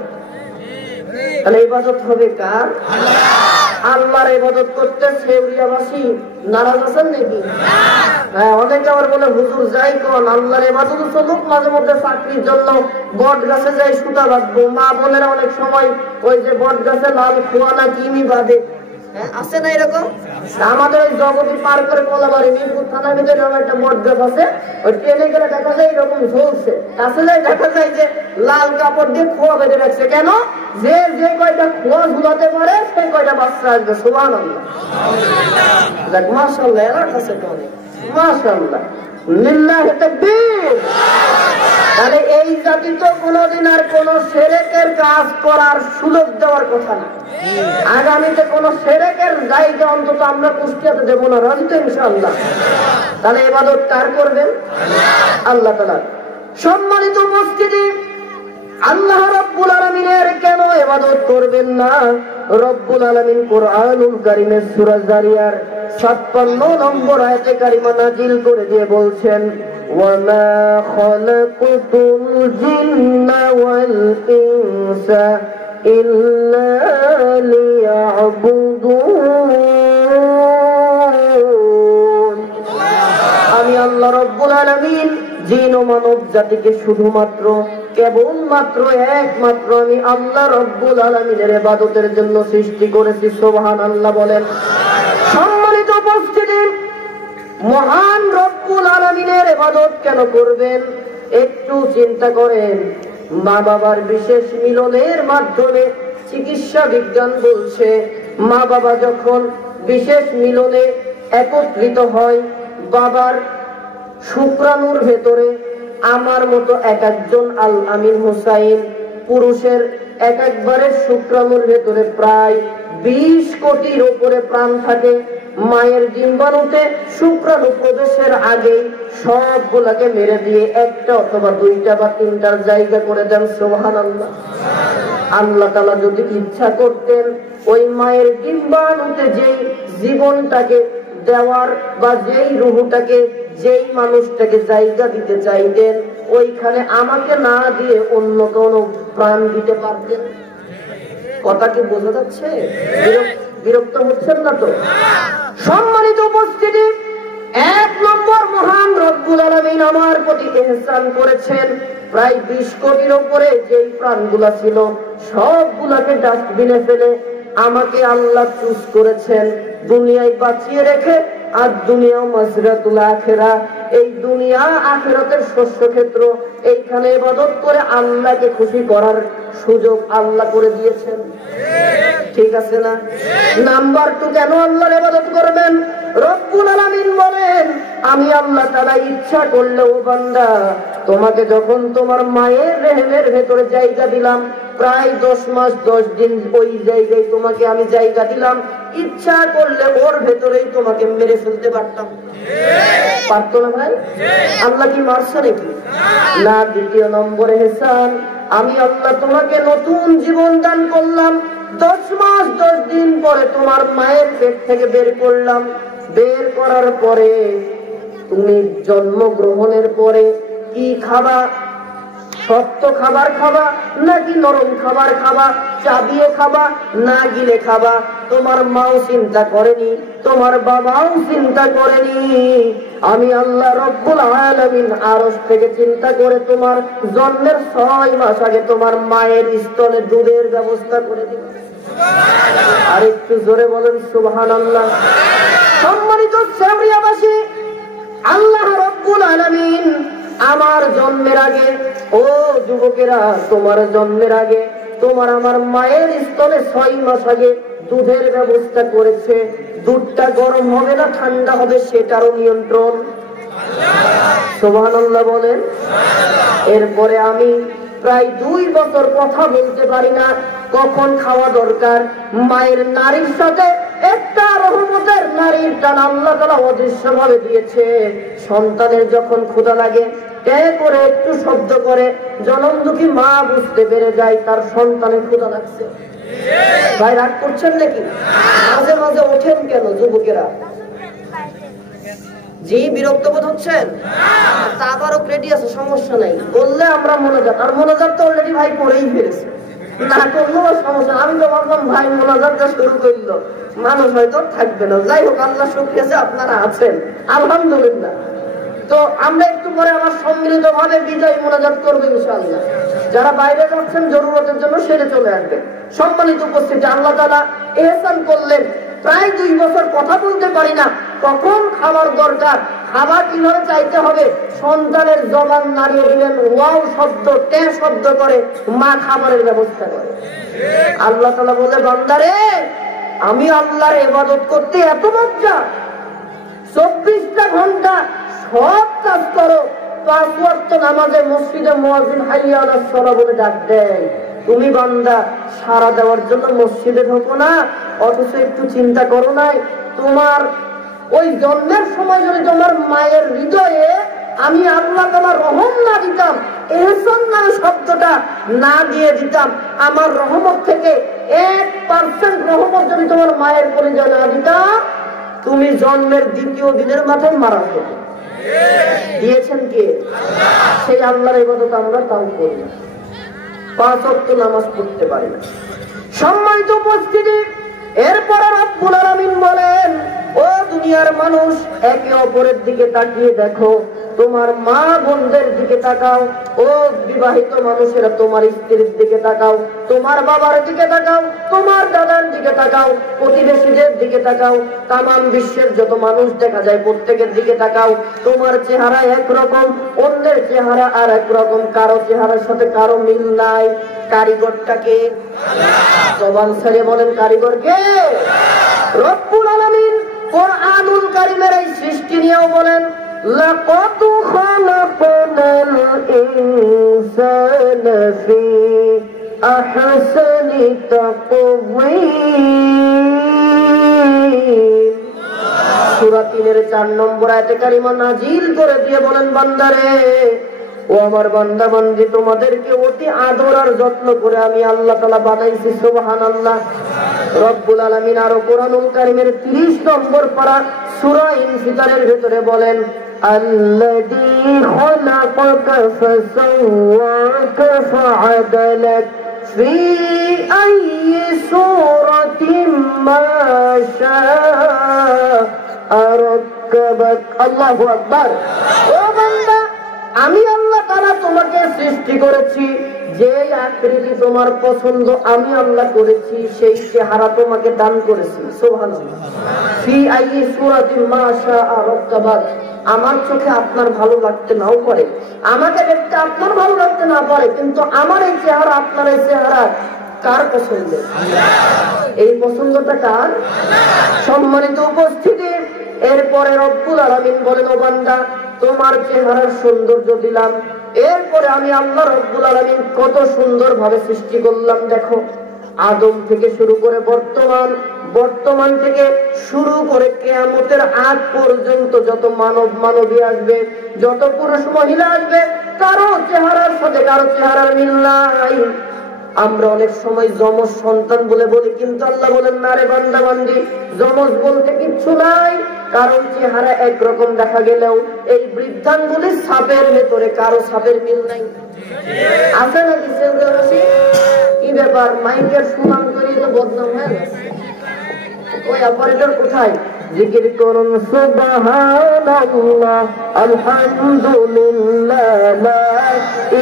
তাহলে ইবাদত হবে কার? আল্লাহর ইবাদত করতে সেউরিয়াবাসী নারাজ আছেন নাকি? হ্যাঁ, অনেকে আবার বলে হুজুর যাই কোন আল্লাহর ইবাদত চলুক, মাঝে মধ্যে চাকরির জন্য বট গাছে যাই সুতা বাঁধবো। মা বোনেরা অনেক সময় ওই যে বট গাছে লাল খোয়ানা কিমি বাঁধে, আছে না এরকম? আমাদের ওই জগতি পার করে কলাবাড়ি মিরপুর থানার ভিতরে একটা বট গাছ আছে, ওই ট্রেনে গেলে দেখা যায় এরকম ঝলছে, কাছে যায় দেখা যায় যে লাল কাপড় দিয়ে খোয়া বেঁধে রাখছে। কেন? যে যে কয়টা খোয়া ঝুলাতে পারে সেই কয়টা বাচ্চা আসবে। সুবহানাল্লাহ। মাশাআল্লাহ, এলার কাছে তো অনেক মাশাআল্লাহ, লিল্লাহি তাকবীর। তাহলে এই জাতি তো কোনোদিন আর কোন শিরকের কাজ করার সুযোগ দেওয়ার কথা না। আগামীতে কোন শিরকের জায়গা অন্তত আমরা কুষ্টিয়াতে দেব না, রাজি তো ইনশাআল্লাহ। তাহলে ইবাদত কার করবেন? আল্লাহ তাআলা। সম্মানিত উপস্থিতি, আল্লাহ রাব্বুল আলামিনের কেন ইবাদত করবেন না? রব্বুল আলামিন কোরআনুল কারীমের সূরা জারিয়ার 56 নম্বর আয়াতে কারিমা নাযিল করে দিয়ে বলছেন ওয়া মা খালাকুতুল জিন্না ওয়াল ইনসা ইল্লা লিয়াবুদুন। আমি আল্লাহ রাব্বুল আলামিন জিন ও মানব জাতিকে শুধুমাত্র কেবলমাত্র একমাত্র আমি আল্লাহ রাব্বুল আলামিনের ইবাদতের জন্য সৃষ্টি করেছি। সুবহানাল্লাহ বলেন। সম্মানিত উপস্থিতি, মহান রব্বুল আলামিনের ইবাদত কেন করবেন? একটু চিন্তা করেন। মা বাবার বিশেষ মিলনের মাধ্যমে চিকিৎসা বিজ্ঞান বলছে মা বাবা যখন বিশেষ মিলনে একত্রিত হয়, বাবার শুক্রাণুর ভেতরে আমার মতো এক একজন আল আমিন হুসাইন পুরুষের এক একবারের শুক্রাণুর ভেতরে প্রায় 20 কোটির উপরে প্রাণ থাকে। মায়ের ডিম্বাণুতে শুক্রাণু প্রবেশের আগেই সবগুলাকে মেরে দিয়ে একটা অথবা দুইটা বা তিনটার জায়গা করে দেন। সুবহানাল্লাহ। আল্লাহ তাআলা যদি ইচ্ছা করতেন ওই মায়ের ডিম্বাণুতে যেই জীবনটাকে দেওয়ার বা যেই রূহটাকে যেই মানুষটাকে জায়গা দিতে চাইতেন, ওইখানে আমাকে না দিয়ে অন্য কোনো প্রাণ দিতে পারতেন। কথা কি বোঝা যাচ্ছে? বিরক্ত হচ্ছেন না তো? সম্মানিত উপস্থিতি, 1 নম্বর মহান রব্বুল আলামিন আমার প্রতি ইহসান করেছেন। প্রায় 20 কোটির উপরে যেই প্রাণগুলা ছিল সবগুলাকে ডাস্টবিনে ফেলে আমাকে আল্লাহ চুজ করেছেন দুনিয়ায় বাঁচিয়ে রেখে। আর দুনিয়া মাজরাতুল আখিরা, এই দুনিয়া আখিরাতের শস্য ক্ষেত্র। এইখানে ইবাদত করে আল্লাহকে খুশি করার সুযোগ আল্লাহ করে দিয়েছেন। ঠিক আছে না? নাম্বার 2, কেন আল্লাহর ইবাদত করবেন? রব্বুল আলামিন বলেন, আমি আল্লাহ তাআলা ইচ্ছা করলে ও বান্দা তোমাকে যখন তোমার মায়ের রেহেমের ভেতরে জায়গা দিলাম, প্রায় 10 মাস 10 দিন ওই জায়গায় তোমাকে আমি জায়গা দিলাম, ইচ্ছা করলে ওর ভেতরেই তোমাকে মেরে ফেলতে পারতাম। পারতো না ভাই? আল্লাহ কি মারছে নাকি? না। 2 নম্বরে ইহসান, আমি আল্লাহ তোমাকে নতুন জীবন দান করলাম। 10 মাস 10 দিন পরে তোমার মায়ের পেট থেকে বের করলাম। বের করার পরে তুমি জন্মগ্রহণের পরে কি খাবা? শক্ত খাবার খাবা নাকি নরম খাবার খাবা? চাবিয়ে খাবা না গিলে খাবা? তোমার মাও চিন্তা করেনি, তোমার বাবাও চিন্তা করেনি। আমি আল্লাহ রব্বুল আলামিন আরশ থেকে চিন্তা করে তোমার জন্মের 6 মাস আগে তোমার মায়ের স্তনে দুধের ব্যবস্থা করে দিল। আর একটু জোরে বলেন সুবহানাল্লাহ। সম্মানিত সামরিয়াবাসী, আল্লাহ রব্বুল আলামিন আমার জন্মের আগে, ও যুবকেরা তোমার জন্মের আগে তোমার আমার মায়ের স্তনে 6 মাস আগে দুধের ব্যবস্থা করেছে। দুধটা গরম হবে না ঠান্ডা হবে সেটারও নিয়ন্ত্রণ। সুবহানাল্লাহ বলেন। এরপরে আমি প্রায় 2 বছর কথা বলতে পারি না, কখন খাওয়া দরকার। মায়ের নারীর সাথে একটা রহমতের নারীর টান আল্লাহ তাআলা অদৃশ্যভাবে দিয়েছে। সন্তানের যখন ক্ষুধা লাগে কে করে একটু শব্দ করে, জনমদুখী মা বুঝতে পেরে যায় তার সন্তানের ক্ষুধা লাগছে। ভাই রাগ করছেন নাকি? মাঝে মাঝে ওঠেন কেন যুবকেরা? জি, বিরক্ত বোধ হচ্ছেন? তা আবারও রেডি আছে, সমস্যা নাই। বললে আমরা মোনাজাত, আর মোনাজাত তো অলরেডি ভাই করেই ফেলেছে, না করলেও সমস্যা। আমি তো ভাবলাম ভাই মোনাজাতটা শুরু করলো, মানুষ হয়তো থাকবে না। যাই হোক, আল্লাহ শুকরিয়া যে আপনারা আছেন, আলহামদুলিল্লাহ। তো আমরা একটু পরে আমার সম্মিলিত ভাবে বিজয় মোনাজাত করবো ইনশাআল্লাহ। যারা বাইরে যাচ্ছেন জরুরতের জন্য সেরে চলে আসবে। সম্মানিত উপস্থিতি, আল্লাহ তাআলা ইহসান করলেন। প্রায় 2 বছর কথা বলতে পারি না, কখন খাবার দরকার, খাবার কিভাবে চাইতে হবে, সন্তানের জবান নাড়িয়ে দিলেন। ওয়াও শব্দ, টে শব্দ করে মা খাবারের ব্যবস্থা করে। আল্লাহ তাআলা বলে, বান্দারে আমি আল্লাহর ইবাদত করতে এত মজা, 24টা ঘন্টা সব কাজ করো, 5 ওয়াক্ত নামাজে মসজিদে মুয়াজ্জিন হাইয়া আলাস সালাহ বলে ডাক দেয়। তুমি বান্দা সারা দেওয়ার জন্য মসজিদে ঢোকো না, অথচ একটু চিন্তা করো নাই তোমার ওই জন্মের সময় যদি তোমার মায়ের হৃদয়ে আমি আল্লাহ তোমার রহম না দিতাম, ইহসান নামে শব্দটা না দিয়ে দিতাম, আমার রহমত থেকে 1% রহমত যদি তোমার মায়ের কলিজায় না দিতাম, তুমি জন্মের 2য় দিনের মাথায় মারা যেতে। দিয়েছেন কে? সেই আল্লাহর ইবাদত আমরা তাও করি না, 5 ওয়াক্ত নামাজ পড়তে পারি না। সম্মানিত উপস্থিতি, এরপরে রব্বুল আলামিন বলেন, ও দুনিয়ার মানুষ একে অপরের দিকে তাকিয়ে দেখো, তোমার মা বোনদের দিকে তাকাও, ও বিবাহিত মানুষেরা তোমার স্ত্রীর দিকে তাকাও, তোমার বাবার দিকে তাকাও, তোমার দাদার দিকে তাকাও, প্রতিবেশীদের দিকে তাকাও, তামাম বিশ্বের যত মানুষ দেখা যায় প্রত্যেকের দিকে তাকাও। তোমার চেহারা একরকম, অন্যের চেহারা আর একরকম, কারো চেহারার সাথে কারো মিল নাই। কারিগরটাকে জবান ছেড়ে বলেন, কারিগর কে? রব্বুল আলামিন কোরআনুল কারীমের এই সৃষ্টি নিয়েও বলেন, লাকাদ খালাকনাল ইনসানা ফি আহসানি তাকওয়ীম। সূরা 3-এর 4 নম্বর আয়াতে কারিমা নাজিল করে দিয়ে বলেন, বান্দারে, ও আমার বান্দা বান্দি, তোমাদেরকে অতি আদর আর যত্ন করে আমি আল্লাহ তাআলা বানাইছি। সুবহানাল্লাহ। রব্বুল আলামিন আরো কোরআনুল কারীমের 30 নম্বর পারা সূরা ইনফিতারের ভিতরে বলেন, আল্লাযী খালাকাকা ফাসাওয়াকা ফাআদালাক ফি আইয়ি সূরাতিন মা শাআ রাক্কাবাক। আল্লাহু আকবার। ও বান্দা, আমি আল্লাহ তাআলা তোমাকে সৃষ্টি করেছি, যে আকৃতি তোমার পছন্দ আমি আল্লাহ করেছি, সেই চেহারা তোমাকে দান করেছি। সুবহানাল্লাহ। ফি আইয়ি সূরাতিন মা শাআ রাক্কাবাক। আমার চোখে আপনার ভালো লাগতে নাও পারে, আমাকে দেখতে আপনার ভালো লাগতে না পারে, কিন্তু আমার এই চেহারা, আপনার এই চেহারা কার পছন্দ? এই পছন্দটা কার? সম্মানিত উপস্থিতি, এরপরে রব্বুল আলামিন বলেন, ও বান্দা, তোমার চেহারার সৌন্দর্য দিলাম, এরপরে আমি আল্লাহ রব্বুল আলামিন কত সুন্দর ভাবে সৃষ্টি করলাম। দেখো, আদম থেকে শুরু করে বর্তমান থেকে শুরু করে কিয়ামতের আগ পর্যন্ত যত মানব মানবী আসবে, যত পুরুষ মহিলা আসবে, কারো চেহারার সাথে কারো চেহারার মিল নাই। আমরা অনেক সময় যমজ সন্তান বলে বলি, কিন্তু আল্লাহ বলেন, না রে বান্দা বান্দি, যমজ বলতে কিচ্ছু নাই। কারণ চেহারা একরকম দেখা গেলেও এই বৃদ্ধাঙ্গুলির ছাপের ভেতরে কারো ছাপের মিল নাই। আছে নাকি? কি ব্যাপার, মাইকের সুনাম করিয়ে তো বদনাম হয়ে গেছে। ওই অপারেটর কোথায়? জিকির করুন সুবহানাল্লাহ, আলহামদুলিল্লাহ, লা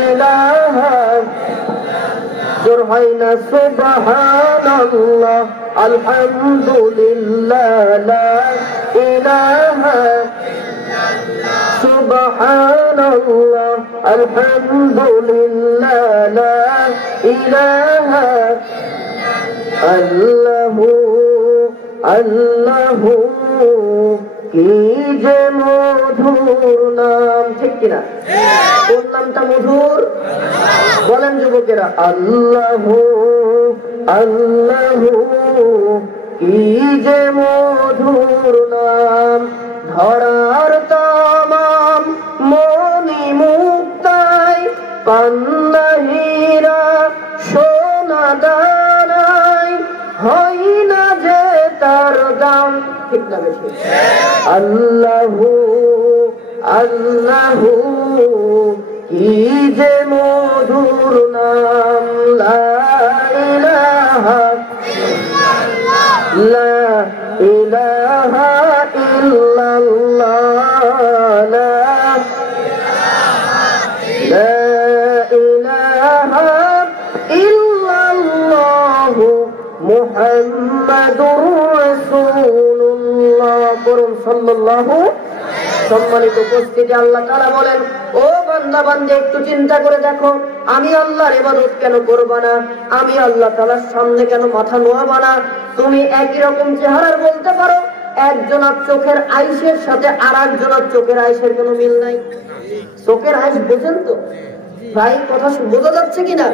ইলাহা, জোর হয় না, সুবহানাল্লাহ, আলহামদুলিল্লাহ, লা ইলাহা, সুবহানাল্লাহ, আলহামদুলিল্লাহ, লা ইলাহা, আল্লাহু আল্লাহু কি যে মধুর নাম, ঠিক কিনা? কোন নামটা মধুর? বলেন যুবকেরা, আল্লাহু আল্লাহু কি যে মধুর নাম। ধরার তামাম মনি মুক্তায়, কান্না হীরা সোনা দানায়, হয় না যে তার দাম, ঠিক না বেশি? আল্লাহু আল্লাহু কি যে মধুর নাম, লা ইলাহা লা ইলাহা ইল্লাল্লাহ, লা ইলাহা ইল্লাল্লাহ, মুহাম্মাদুর রাসূলুল্লাহ। করুন সাল্লাল্লাহু। সম্মানিত উপস্থিতি, আল্লাহ তাআলা বলেন, ও বান্দা বান্দী, একটু চিন্তা করে দেখো, আমি আল্লাহর ইবাদত কেন করবা না? আমি আল্লাহ তাআলার সামনে কেন মাথা নোয়াবা না? তুমি একই রকম চেহারার বলতে পারো, একজনের চোখের আইসের সাথে আর একজনের চোখের আইসের কোনো মিল নাই। চোখের আইস বোঝেন তো ভাই? কথা বোঝা যাচ্ছে কিনা?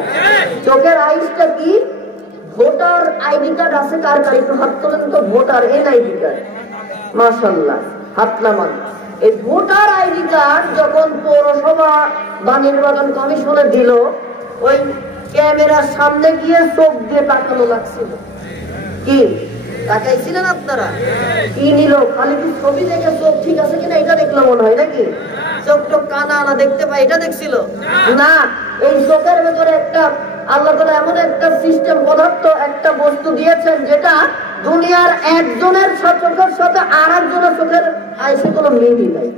চোখের আইসটা কি? ভোটার আইডি কার্ড আছে কার কার? একটু হাত তোলেন তো। ভোটার এনআইডি কার্ড, মাশাআল্লাহ, হাত নামান। এই ভোটার আইডি কার্ড যখন পৌরসভা বা নির্বাচন কমিশনে দিল, ওই ক্যামেরার সামনে গিয়ে চোখ দিয়ে তাকানো লাগছিল। কি তাকাইছিলেন আপনারা? কি নিল? খালি কি ছবি দেখে চোখ ঠিক আছে কিনা এটা দেখলো মনে হয়, নাকি চোখ টোক কানা আনা দেখতে পাই এটা দেখছিল না। এই চোখের ভেতরে একটা আল্লাহ তাআলা এমন একটা সিস্টেম, পদার্থ, একটা বস্তু দিয়েছেন যেটা দুনিয়ার একজনের চোখের সাথে আর একজনের চোখের আইসে কোনো মিলই নাই।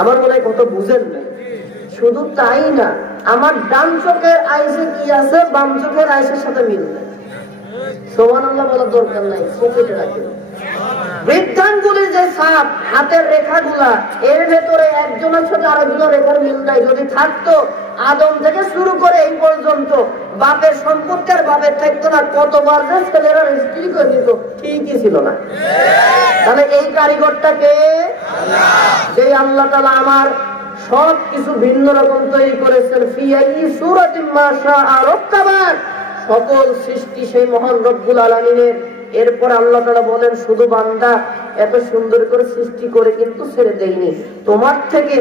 আমার মনে হয় কত বুঝেন নাই। শুধু তাই না, আমার ডান চোখের আইসে কি আছে বাম চোখের আইসের সাথে মিল নেই। সুবহানাল্লাহ বলার দরকার নাই, পকেটে রাখেন। বৃদ্ধাঙ্গুলির যে ছাপ, হাতের রেখাগুলা, এর ভেতরে একজনের সাথে আরেকজনের রেখার মিল নাই। যদি থাকতো, আদম থেকে শুরু করে এই পর্যন্ত বাপের সম্পত্তি আর বাপের থাকতো না, কতবার যে ছেলেরা রেজিস্ট্রি করে দিত, ঠিকই ছিল না। তাহলে এই কারিগরটাকে যে আল্লাহ তাআলা আমার সবকিছু ভিন্ন রকম তৈরি করেছেন, ফি আইয়ি সূরাতিন মা শাআ রাক্কাবাক, সকল সৃষ্টি সেই মহান রব্বুল আলামিনের। এরপর আল্লাহ তাআলা বলেন, শুধু বান্দা এত সুন্দর করে সৃষ্টি করে কিন্তু ছেড়ে দেয়নি, তোমার থেকে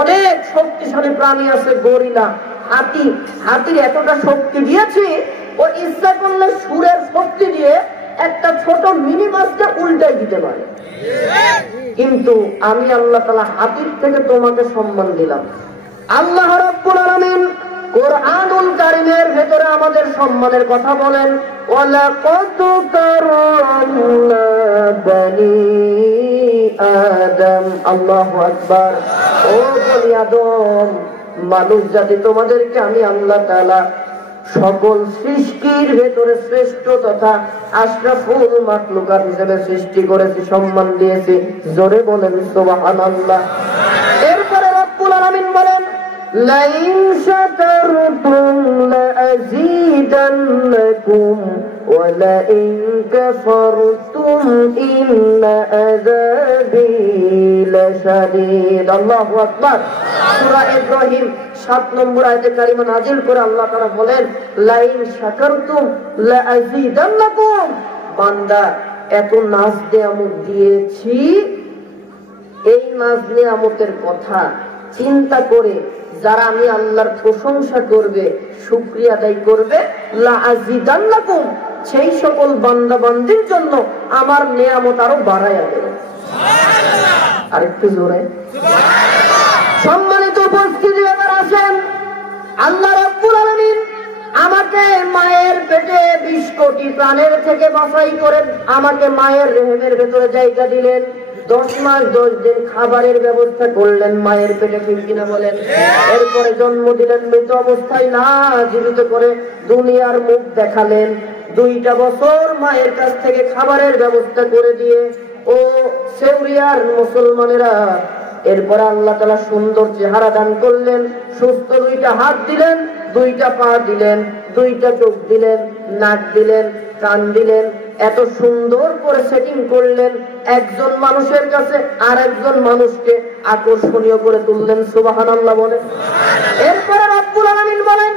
অনেক শক্তিশালী প্রাণী আছে, গরিলা, হাতি। হাতির এতটা শক্তি দিয়েছি, ও ইচ্ছা করলে সুরের শক্তি দিয়ে একটা ছোট মিনি মাছকে উল্টাই দিতে পারে। কিন্তু আমি আল্লাহ তাআলা হাতির থেকে তোমাকে সম্মান দিলাম। আল্লাহ রাব্বুল আলামিন কুরআনুল কারীমের ভেতরে আমাদের সম্মানের কথা বলেন, ওয়ালাকাদ কারামনা বনি আদম। আল্লাহু আকবার। ও বনি আদম, মানুষ জাতি, তোমাদেরকে আমি আল্লাহ তাআলা সকল সৃষ্টির ভেতরে শ্রেষ্ঠ তথা আশরাফুল মাখলুকাত হিসেবে সৃষ্টি করেছি, সম্মান দিয়েছি। জোরে বলেন সুবহানাল্লাহ। এরপরে রব্বুল আলামিন বলেন, লাইন শাকারতুম লাযীদান্নাকুম ওয়া লাইন কাফারতুম ইন্না আযাবী লাশাদীদ। আল্লাহু আকবার। সূরা ইব্রাহিম 7 নম্বর আয়াতে কারিমা নাযিল করে আল্লাহ তাআলা বলেন, লাইন শাকারতুম লাযীদান্নাকুম। বান্দা, এত নাজ নিয়ামত দিয়েছি, এই নাজ নিয়ামতের কথা চিন্তা করে যারা আমি আল্লাহর প্রশংসা করবে, শুকরিয়া আদায় করবে, লাযীদান্নাকুম, সেই সকল বান্দা বান্দির জন্য আমার নিয়ামত আরো বাড়ায়া দেব। সুবহানাল্লাহ। আরেকটু জোরে সুবহানাল্লাহ। সম্মানিত উপস্থিতি, এবার আসেন, আল্লাহ রাব্বুল আলামিন আমাকে মায়ের পেটে 20 কোটি প্রাণের থেকে বাছাই করে আমাকে মায়ের রেহেমের ভেতরে জায়গা দিলেন। 10 মাস 10 দিন খাবারের ব্যবস্থা করলেন মায়ের পেটে, ঠিক কিনা বলেন? এরপরে জন্ম দিলেন, মৃত অবস্থায় না জীবিত করে দুনিয়ার মুখ দেখালেন। 2টা বছর মায়ের কাছ থেকে খাবারের ব্যবস্থা করে দিয়ে ও সেউরিয়ার মুসলমানেরা, এরপরে আল্লাহ তাআলা সুন্দর চেহারা দান করলেন, সুস্থ 2টা হাত দিলেন, 2টা পা দিলেন, 2টা চোখ দিলেন, নাক দিলেন, কান দিলেন, এত সুন্দর করে সেটিং করলেন, একজন মানুষের কাছে আর একজন মানুষকে আকর্ষণীয় করে তুললেন। সুবহানাল্লাহ বলেন। এরপরে রব্বুল আলামিন বলেন,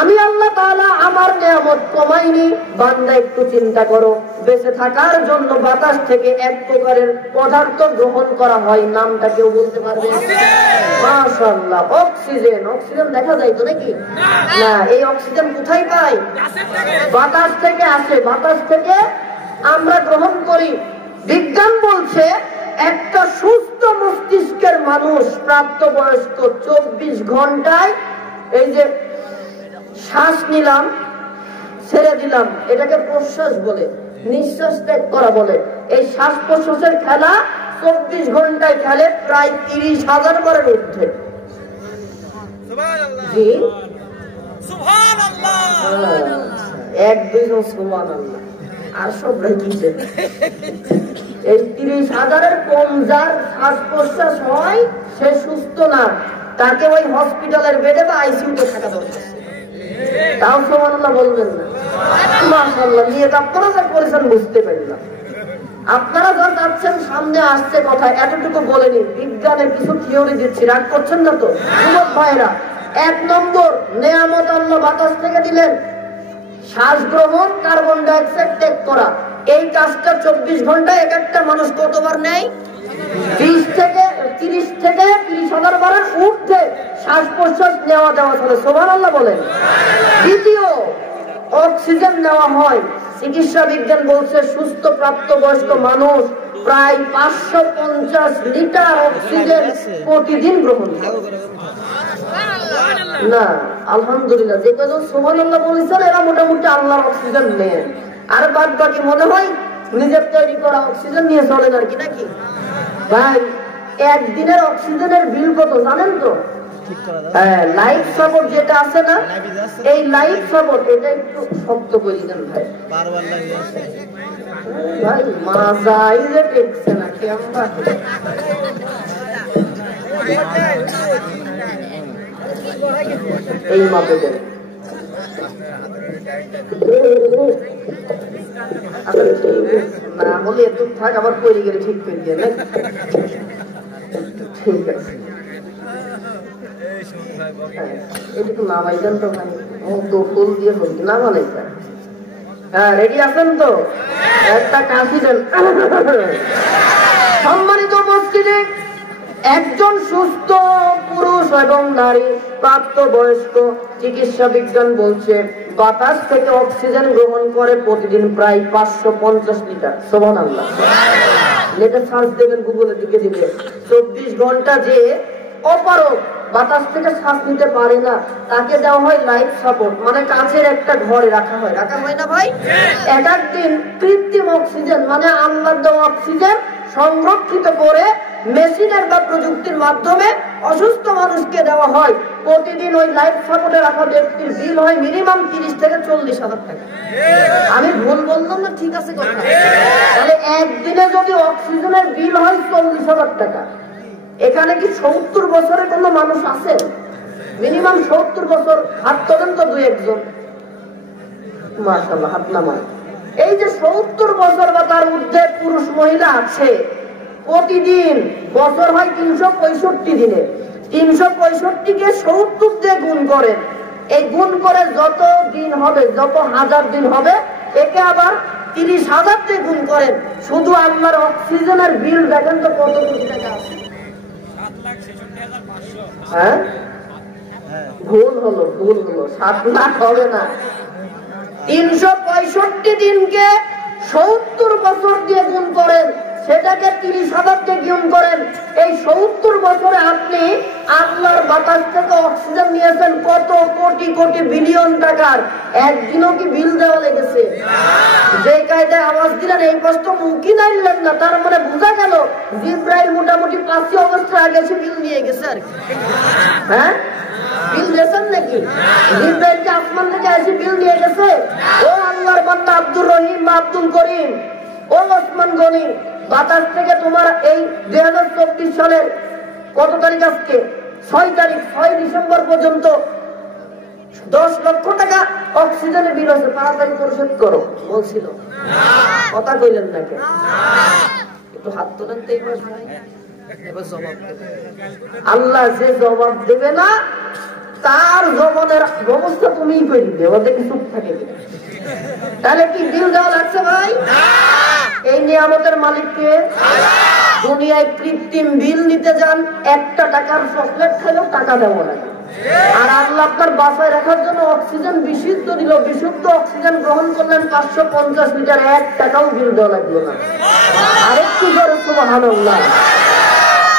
আমি আল্লাহ তাআলা আমার নিয়ামত কমাইনি। বান্দা, একটু চিন্তা করো, বেঁচে থাকার জন্য বাতাস থেকে এক প্রকারের পদার্থ গ্রহণ করা হয়, নামটা কেউ বলতে পারবে? মাশাআল্লাহ, অক্সিজেন। অক্সিজেন দেখা যায় তো নাকি? না। এই অক্সিজেন কোথায় পাই? বাতাস থেকে আসে, বাতাস থেকে আমরা গ্রহণ করি। বিজ্ঞান বলছে একটা সুস্থ মস্তিষ্কের মানুষ, প্রাপ্তবয়স্ক, 24 ঘন্টায় এই যে শ্বাস নিলাম ছেড়ে দিলাম, এটাকে প্রশ্বাস বলে, নিঃশ্বাস ত্যাগ করা বলে। এই শ্বাস প্রশ্বাসের খেলা 24 ঘন্টায় খেলে প্রায় 30,000 বারের ঊর্ধ্বে। জি সুবহানাল্লাহ। 1-2 জন সুবহানাল্লাহ, আর সব রেখেছে। এই 30,000-এর কম যার শ্বাস প্রশ্বাস হয়, সে সুস্থ না, তাকে ওই হসপিটালের বেডে বা আইসিইউতে থাকা দরকার। তাও সুবহানাল্লাহ বলবেন না? মাশাআল্লাহ। নিয়ে আপনারা যা করেছেন বুঝতে পারলাম। আপনারা যা যাচ্ছেন, সামনে আসছে কথা, এতটুকু বলেনি। বিজ্ঞানের কিছু থিওরি দিচ্ছি, রাগ করছেন না তো যুবক ভাইরা? 1 নম্বর, নিয়ামত আল্লাহ বাতাস থেকে দিলেন, শ্বাস গ্রহণ, কার্বন ডাইঅক্সাইড ত্যাগ করা। এই কাজটা 24 ঘন্টায় এক একটা মানুষ কতবার নেয়? 30 থেকে 30,000 বারের ঊর্ধ্বে শ্বাস প্রশ্বাস নেওয়া দেওয়া চলে। সুবহানাল্লাহ বলেন। দ্বিতীয়, অক্সিজেন নেওয়া হয়। চিকিৎসা বিজ্ঞান বলছে সুস্থ প্রাপ্তবয়স্ক মানুষ প্রায় 550 লিটার অক্সিজেন প্রতিদিন গ্রহণ করে। না, আলহামদুলিল্লাহ, যে কজন সুবহানাল্লাহ বলেছেন এরা মোটামুটি আল্লাহর অক্সিজেন নেন, আর বাদ বাকি মনে হয় নিজের তৈরি করা অক্সিজেন নিয়ে চলেন আর কি, নাকি ভাই? একদিনের অক্সিজেনের বিল কত জানেন তো? হ্যাঁ, লাইফ সাপোর্ট যেটা আছে না, এই লাইফ সাপোর্ট এটা একটু শক্ত করে দেন ভাই। ভাই মাজাই যে টেকছে না কেমন এই মাপে দেন। না হলে এত থাক, আবার পড়ে গেলে ঠিক করে দিয়ে না। ঠিক আছে, এটা তো নামাই দেন তো ভাই, তো ফুল দিয়ে হল নামালাই। হ্যাঁ, রেডি আছেন তো? একটা কাশি দেন। সম্মানিত উপস্থিতি, একজন সুস্থ পুরুষ এবং নারী প্রাপ্তবয়স্ক চিকিৎসা বিজ্ঞান বলছে বাতাস থেকে অক্সিজেন গ্রহণ করে প্রতিদিন প্রায় 550 লিটার। সুবহানাল্লাহ। এটা সার্চ দেবেন, গুগলের দিকে দিবে। 24 ঘন্টা যে অপারগ বাতাস থেকে শ্বাস নিতে পারে না, তাকে দেওয়া হয় লাইফ সাপোর্ট, মানে কাঁচের একটা ঘরে রাখা হয় না ভাই? এক একদিন কৃত্রিম অক্সিজেন মানে আল্লাহর দেওয়া অক্সিজেন সংরক্ষিত করে মেশিনের বা প্রযুক্তির মাধ্যমে অসুস্থ মানুষকে দেওয়া হয়। প্রতিদিন ওই লাইফ সাপোর্টে রাখা ব্যক্তির বিল হয় মিনিমাম 30 থেকে 40,000 টাকা। আমি ভুল বললাম না? ঠিক আছে কথা। তাহলে একদিনে যদি অক্সিজেনের বিল হয় 40,000 টাকা, এখানে কি 70 বছরের কোন মানুষ আছে? মিনিমাম 70 বছর। হাত তোলেন তো দুই একজন, মাশাআল্লাহ, হাত নামান। এই যে 70 বছর বা তার ঊর্ধ্বে পুরুষ মহিলা আছে, প্রতিদিন বছর হয় 365 দিনে, 365 কে 70 দিয়ে গুণ করেন। এই গুণ করে যত দিন হবে, যত হাজার দিন হবে, একে আবার 30,000 দিয়ে গুণ করেন। শুধু আপনার অক্সিজেনের বিল দেখেন তো কত কোটি টাকা আছে। হ্যাঁ, ভুল হলো 7 লাখ হবে না। 365 দিনকে 70 বছর দিয়ে গুণ করেন, সেটাকে 30,000 দিয়ে গুণ করেন। এই 70 বছরে আপনি আপনার বাতাস থেকে অক্সিজেন নিয়েছেন কত কোটি কোটি বিলিয়ন টাকার। একদিনও কি বিল দেওয়া লেগেছে? যে কায়দায় আওয়াজ দিলেন, এই কষ্ট মুখই নাইলেন না, তার মানে বোঝা গেল জিব্রাইল মোটামুটি 5 অগস্টের আগে এসে বিল নিয়ে গেছে আর কি। হ্যাঁ, বিল দিয়েছেন নাকি? জিব্রাইলকে আসমান থেকে এসে বিল নিয়ে গেছে। ও আল্লাহর বান্দা আব্দুর রহিম বা আব্দুল করিম, ও ওসমান গনি, বাতাস থেকে তোমার এই 2024 সালের কত তারিখ আজকে? 6 তারিখ, 6 ডিসেম্বর পর্যন্ত 10 লক্ষ টাকা অক্সিজেনের বিল আছে, তাড়াতাড়ি পরিশোধ করো বলছিল। কথা কইলেন নাকি? একটু হাত তোলেন তো এইবার ভাই। এবার জবাব দেবে আল্লাহ। যে জবাব দেবে না তার জবাবের ব্যবস্থা তুমিই করে দিবে, ওদের কি চুপ থাকে কিনা? তাহলে কি বিল দেওয়া লাগছে ভাই? এই নিয়ামতের মালিককে। দুনিয়ায় কৃত্রিম বিল নিতে যান, 1 টাকার চকলেট খাইলেও টাকা দেওয়া লাগে। আর আল্লাহ আপনার বাসায় রাখার জন্য অক্সিজেন বিশুদ্ধ দিল, বিশুদ্ধ অক্সিজেন গ্রহণ করলেন 550 লিটার, 1 টাকাও বিল দেওয়া লাগলো না। আরেকটু জোরে সুবহানাল্লাহ।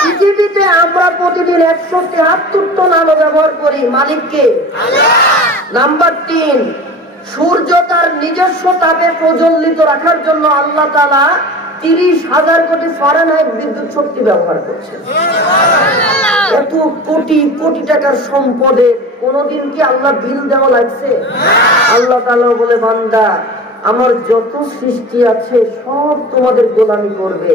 পৃথিবীতে আমরা প্রতিদিন 173 টন আলো ব্যবহার করি, মালিককে। নাম্বার 3, সূর্য তার নিজস্ব তাপে প্রজ্বলিত রাখার জন্য আল্লাহ তাআলা 30,000 কোটি ফারেনহাইট বিদ্যুৎ শক্তি ব্যবহার করছে। এত কোটি কোটি টাকার সম্পদে কোনদিন কি আল্লাহ বিল দেওয়া লাগছে? আল্লাহ তাআলা বলে, বান্দা আমার যত সৃষ্টি আছে সব তোমাদের গোলামি করবে,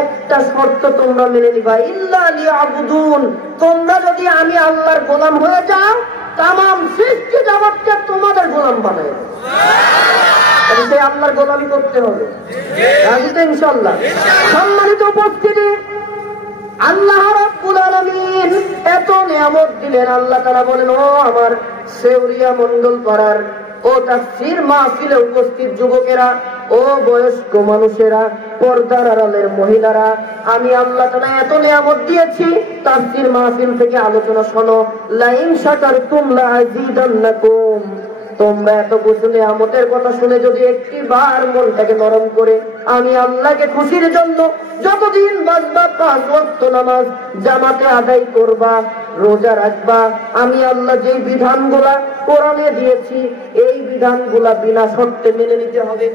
একটা শর্ত তোমরা মেনে নিবা, ইল্লা লিয়াবুদুন। তোমরা যদি আমি আল্লাহর গোলাম হয়ে যাও, তামাম সৃষ্টি জগৎকে তোমাদের গোলাম বানায়। সেই আল্লাহর গোলামি করতে হবে, রাজি তো ইনশাআল্লাহ? সম্মানিত উপস্থিতি, আল্লাহ রাব্বুল আলামিন এত নিয়ামত দিলেন। আল্লাহ তাআলা বলেন, ও আমার সেউরিয়া মন্ডল পাড়ার ও তাফসীর মাহফিলে উপস্থিত যুবকেরা, ও বয়স্ক মানুষেরা, পর্দার আড়ালের মহিলারা, আমি আল্লাহ তাআলা এত নিয়ামত দিয়েছি। তাফসীর মাহফিল থেকে আলোচনা শোনো। লাইন শাকারতুম লাযীদান্নাকুম। তোমরা এত কিছু নিয়ামতের কথা শুনে যদি একটিবার মনটাকে নরম করে আমি আল্লাহকে খুশির জন্য যতদিন বাঁচবা 5 ওয়াক্ত নামাজ জামাতে আদায় করবা, রোজা রাখবা, আমি আল্লাহ যেই বিধানগুলা কোরআনে দিয়েছি এই বিধানগুলা বিনা শর্তে মেনে নিতে হবে।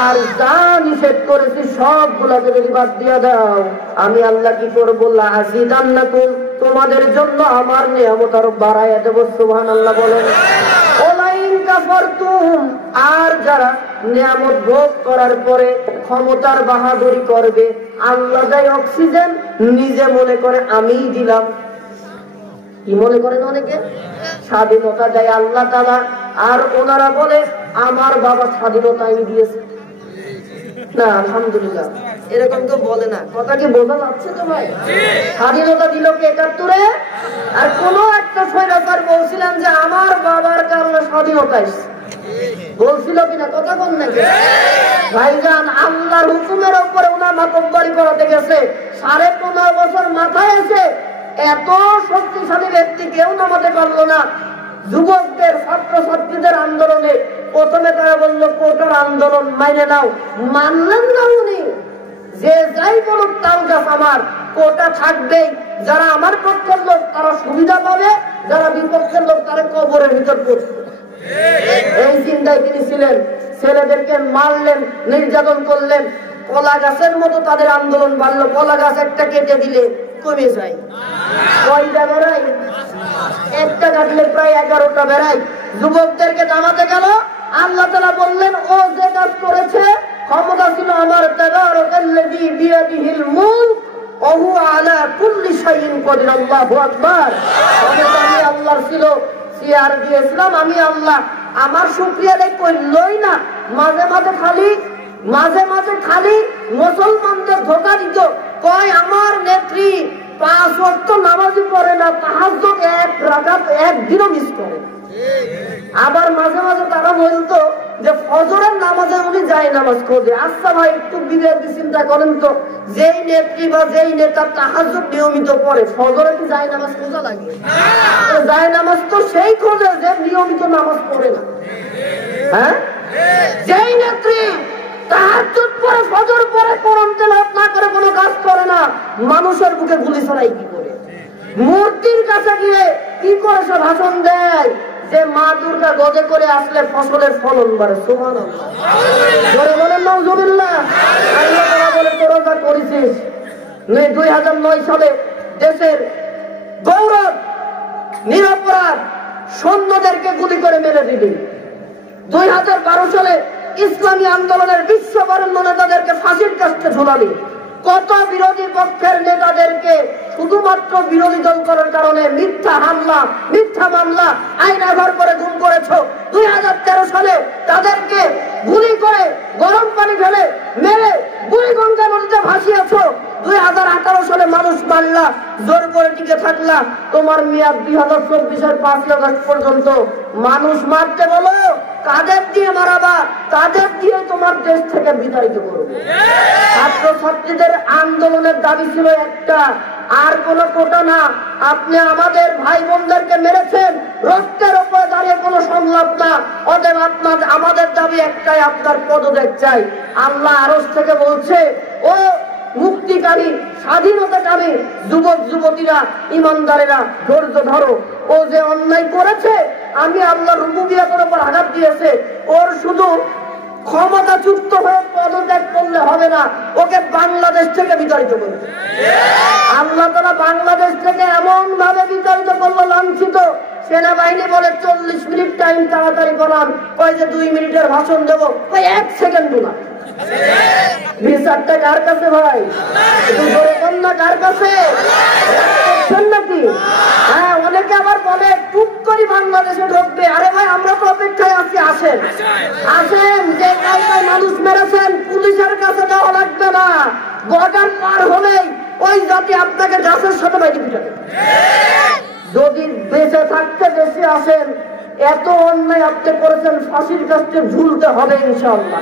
আর যা নিষেধ করেছি সবগুলোকে যদি বাদ দিয়ে দাও, আমি আল্লাহ কি করবো? লাযিদান্নাকুম, তোমাদের জন্য আমার নিয়ামত আরো বাড়াইয়া দেব। সুবহানাল্লাহ বলেন। ওয়ালাইন কাফারতুম, আর যারা নিয়ামত ভোগ করার পরে ক্ষমতার বাহাদুরি করবে, আল্লাহ দেয় অক্সিজেন, নিজে মনে করে আমিই দিলাম। কি মনে করেন অনেকে? স্বাধীনতা দেয় আল্লাহ তাআলা, আর ওনারা বলে আমার বাবা স্বাধীনতাই দিয়েছে। না, আলহামদুলিল্লাহ, এরকম তো বলে না। কথা কি বোঝা যাচ্ছে তো ভাই? স্বাধীনতা দিল কে? ৭১-এ। আর কোন একটা স্বৈরাচার বলছিলেন যে আমার বাবার কারণে স্বাধীনতা এসেছে, বলছিল কিনা? কথা বল নাকি ভাইজান? আল্লাহর হুকুমের উপরে ওনার মাতব্বরি করাতে গেছে, ১৫.৫ বছর মাথায় এসে এত শক্তিশালী ব্যক্তি কেউ নামাতে পারলো না। যুবকদের, ছাত্রছাত্রীদের আন্দোলনে প্রথমে তারা বললো কোটার আন্দোলন মাইনে নাও, মানলেন না উনি। যে যাই বলুক তাল গাছ আমার, কোটা থাকবেই। যারা আমার পক্ষের লোক তারা সুবিধা পাবে, যারা বিপক্ষের লোক তারা কবরের ভিতর পড়বে। এই চিন্তায় তিনি ছিলেন। ছেলেদেরকে মারলেন, নির্যাতন করলেন, কলা গাছের মতো তাদের আন্দোলন বাড়লো। কলা গাছ একটা কেটে দিলে কমে যায়, কয়টা বেড়ায়? একটা কাটলে প্রায় 11টা বেড়ায়। যুবকদেরকে জানাতে গেল, আল্লাহ তাআলা বললেন ও যে কাজ করেছে, ক্ষমতা ছিল আমার, তাবারাকাল্লাযী বিয়াদিহিল মুলক ওয়া হুয়া আলা কুল্লি শাইইন কাদির। আল্লাহু আকবার। ক্ষমতা আমি আল্লাহর ছিল, চেয়ার দিয়েছিলাম আমি আল্লাহ। আমার শুকরিয়া আদায় করলই না, মাঝে মাঝে খালি মুসলমানদের ধোঁকা দিত। কয় আমার নেত্রী 5 ওয়াক্ত নামাজই পড়ে না, তাহাজ্জুদ 1 রাকাত একদিনও মিস করে না। আবার মাঝে মাঝে তারা বলতো যে ফজরের নামাজে উনি যায় নামাজ খোঁজে। আচ্ছা ভাই, একটু বিবেক চিন্তা করেন তো, যেই নেত্রী বা যেই নেতা তাহাজ্জুদ নিয়মিত পড়ে, ফজরে কি যায় নামাজ খোঁজা লাগে? যায় নামাজ তো সেই খোঁজে যে নিয়মিত নামাজ পড়ে না। হ্যাঁ, যেই নেত্রী তাহাজ্জুদ পড়ে, ফজর পড়ে, কোরআন তেলাওয়াত না করে কোনো কাজ করে না, মানুষের বুকে গুলি ছড়াই কি করে? মূর্তির কাছে গিয়ে কি করে সে ভাষণ দেয় যে মা দুর্গা গজে করে আসলে ফসলের ফলন বাড়ে। সুবহানাল্লাহ, জোরে বলেন নাউজুবিল্লাহ। আল্লাহ তাআলা বলে তোরা যা করেছিস, 2009 সালে দেশের গৌরব নিরপরাধ সৈন্যদেরকে গুলি করে মেরে দিবি। 2012 সালে ইসলামী আন্দোলনের বিশ্ববরেণ্য নেতাদেরকে ফাঁসির কাস্টে ঝুলালি। কত বিরোধী পক্ষের নেতাদেরকে শুধুমাত্র বিরোধী দল করার কারণে মিথ্যা হামলা, মিথ্যা মামলা, আইন ব্যবহার করে গুম করেছ। 2013 সালে তাদেরকে গুলি করে গরম পানি ঢেলে মেরে বুড়িগঙ্গা নদীতে ভাসিয়েছ। 2018 সালে মানুষ মারলা, জোর করে টিকে থাকলা। তোমার মেয়াদ 2024-এর 5ই আগস্ট পর্যন্ত। মানুষ মারতে বলো, কাদের দিয়ে মারাবা? তাদের দিয়ে তোমার দেশ থেকে বিতাড়িত করবে। ছাত্রছাত্রীদের আন্দোলনের দাবি ছিল একটা, আর কোন কোটা না। আপনি আমাদের ভাই বোনদেরকে মেরেছেন, রক্তের উপরে দাঁড়িয়ে কোনো সংলাপ না। অতএব আমাদের দাবি একটাই, আপনার পদত্যাগ চাই। আল্লাহ আরশ থেকে বলছে, ও মুক্তিকামী, স্বাধীনতাকামী যুবক যুবতীরা, ইমানদারেরা, ধৈর্য ধরো। ও যে অন্যায় করেছে, আমি আল্লাহর রুবুবিয়তের উপর আঘাত দিয়েছে, ওর শুধু ক্ষমতাচ্যুত হয়ে পদত্যাগ করলে হবে না, ওকে বাংলাদেশ থেকে বিতাড়িত করবে। আল্লাহ তাআলা বাংলাদেশ থেকে এমন ভাবে বিতাড়িত করলো, লাঞ্ছিত। সেনাবাহিনী বলে 40 মিনিট টাইম তাড়াতাড়ি করান, কয় যে 2 মিনিটের ভাষণ দেবো, কয় 1 সেকেন্ডও না। বিচারটা কার কাছে ভাই? কন্যা কার কাছে নাকি? হ্যাঁ, অনেকে আবার বলে টুক করে বাংলাদেশে ঢুকবে। আরে ভাই, আমরা তো অপেক্ষায় আছি, আসেন আসেন। যে কাউকে মানুষ মেরেছেন, পুলিশের কাছে যাওয়া লাগবে না, বর্ডার পার হলেই ওই জাতি আপনাকে গাছের সাথে বাইরে পিটাবে। যদি বেঁচে থাকতে বেশি আসেন, এত অন্যায় আপনি করেছেন, ফাঁসির কাছে ঝুলতে হবে ইনশাআল্লাহ।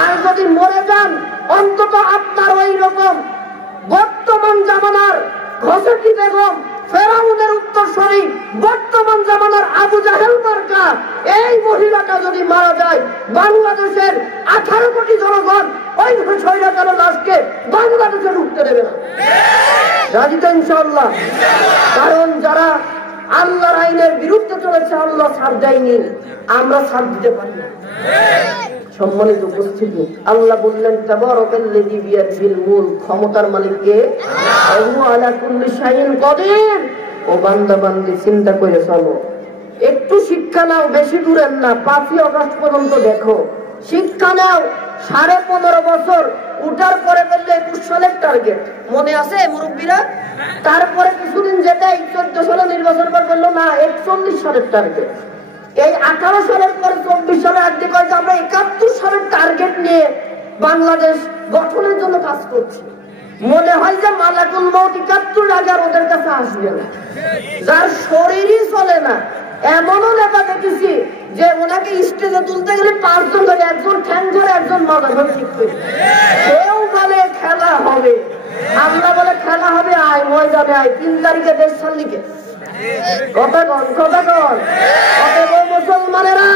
আর যদি মরে যান, অন্তত আপনার ওই রকম বর্তমান জামানার ঘসেটি বেগম, ফেরাউনের উত্তরসূরি, বর্তমান জামানার আবু জাহেল মার্কা এই মহিলাটা যদি মারা যায়, বাংলাদেশের 18 কোটি জনগণ ওই স্বৈরাচার লাশকে বাংলাদেশে ঢুকতে দেবে না। রাজি তো ইনশাআল্লাহ? কারণ যারা আল্লাহর আইনের বিরুদ্ধে চলেছে, আল্লাহ ছাড় দেয়নি, আমরা ছাড় দিতে পারি না। সম্মানিত উপস্থিতি, আল্লাহ বললেন তাবারাকাল্লাযী বিয়াদিহিল মুলক, ক্ষমতার মালিক কে? আল্লাহু আলা কুল্লি শাইইন কাদির। ও বান্দা বান্দি চিন্তা করে চলো, একটু শিক্ষা নাও, বেশি দূরের না, 5ই আগস্ট পর্যন্ত দেখো, শিক্ষা নাও। 15.5 বছর উঠার পরে বললে 21 সালের টার্গেট মনে আছে মুরব্বীরা? তারপরে কিছুদিন যেতে 14 সালে নির্বাচন পর বললো না 41 সালের টার্গেট। এই 18 সালের পরে 24 সালে আজকে কয়েছে আমরা 71 সালের টার্গেট নিয়ে বাংলাদেশ গঠনের জন্য কাজ করছি। মনে হয় যে মালাকুল মউত 71 আগে আর ওদের কাছে আসবে না, যার শরীরই চলে না। এমনও নেতা দেখেছি যে ওনাকে স্টেজে তুলতে গেলে 5 জন ধরে, একজন ঠ্যাং ধরে, একজন মাথা ধরে ঠিক করে। কেউ বলে খেলা হবে, আল্লাহ বলে খেলা হবে, আয় ময়দানে আয়, 3 তারিখে দেশ ছাড়লিকে কথা কন। অতএব মুসলমানেরা,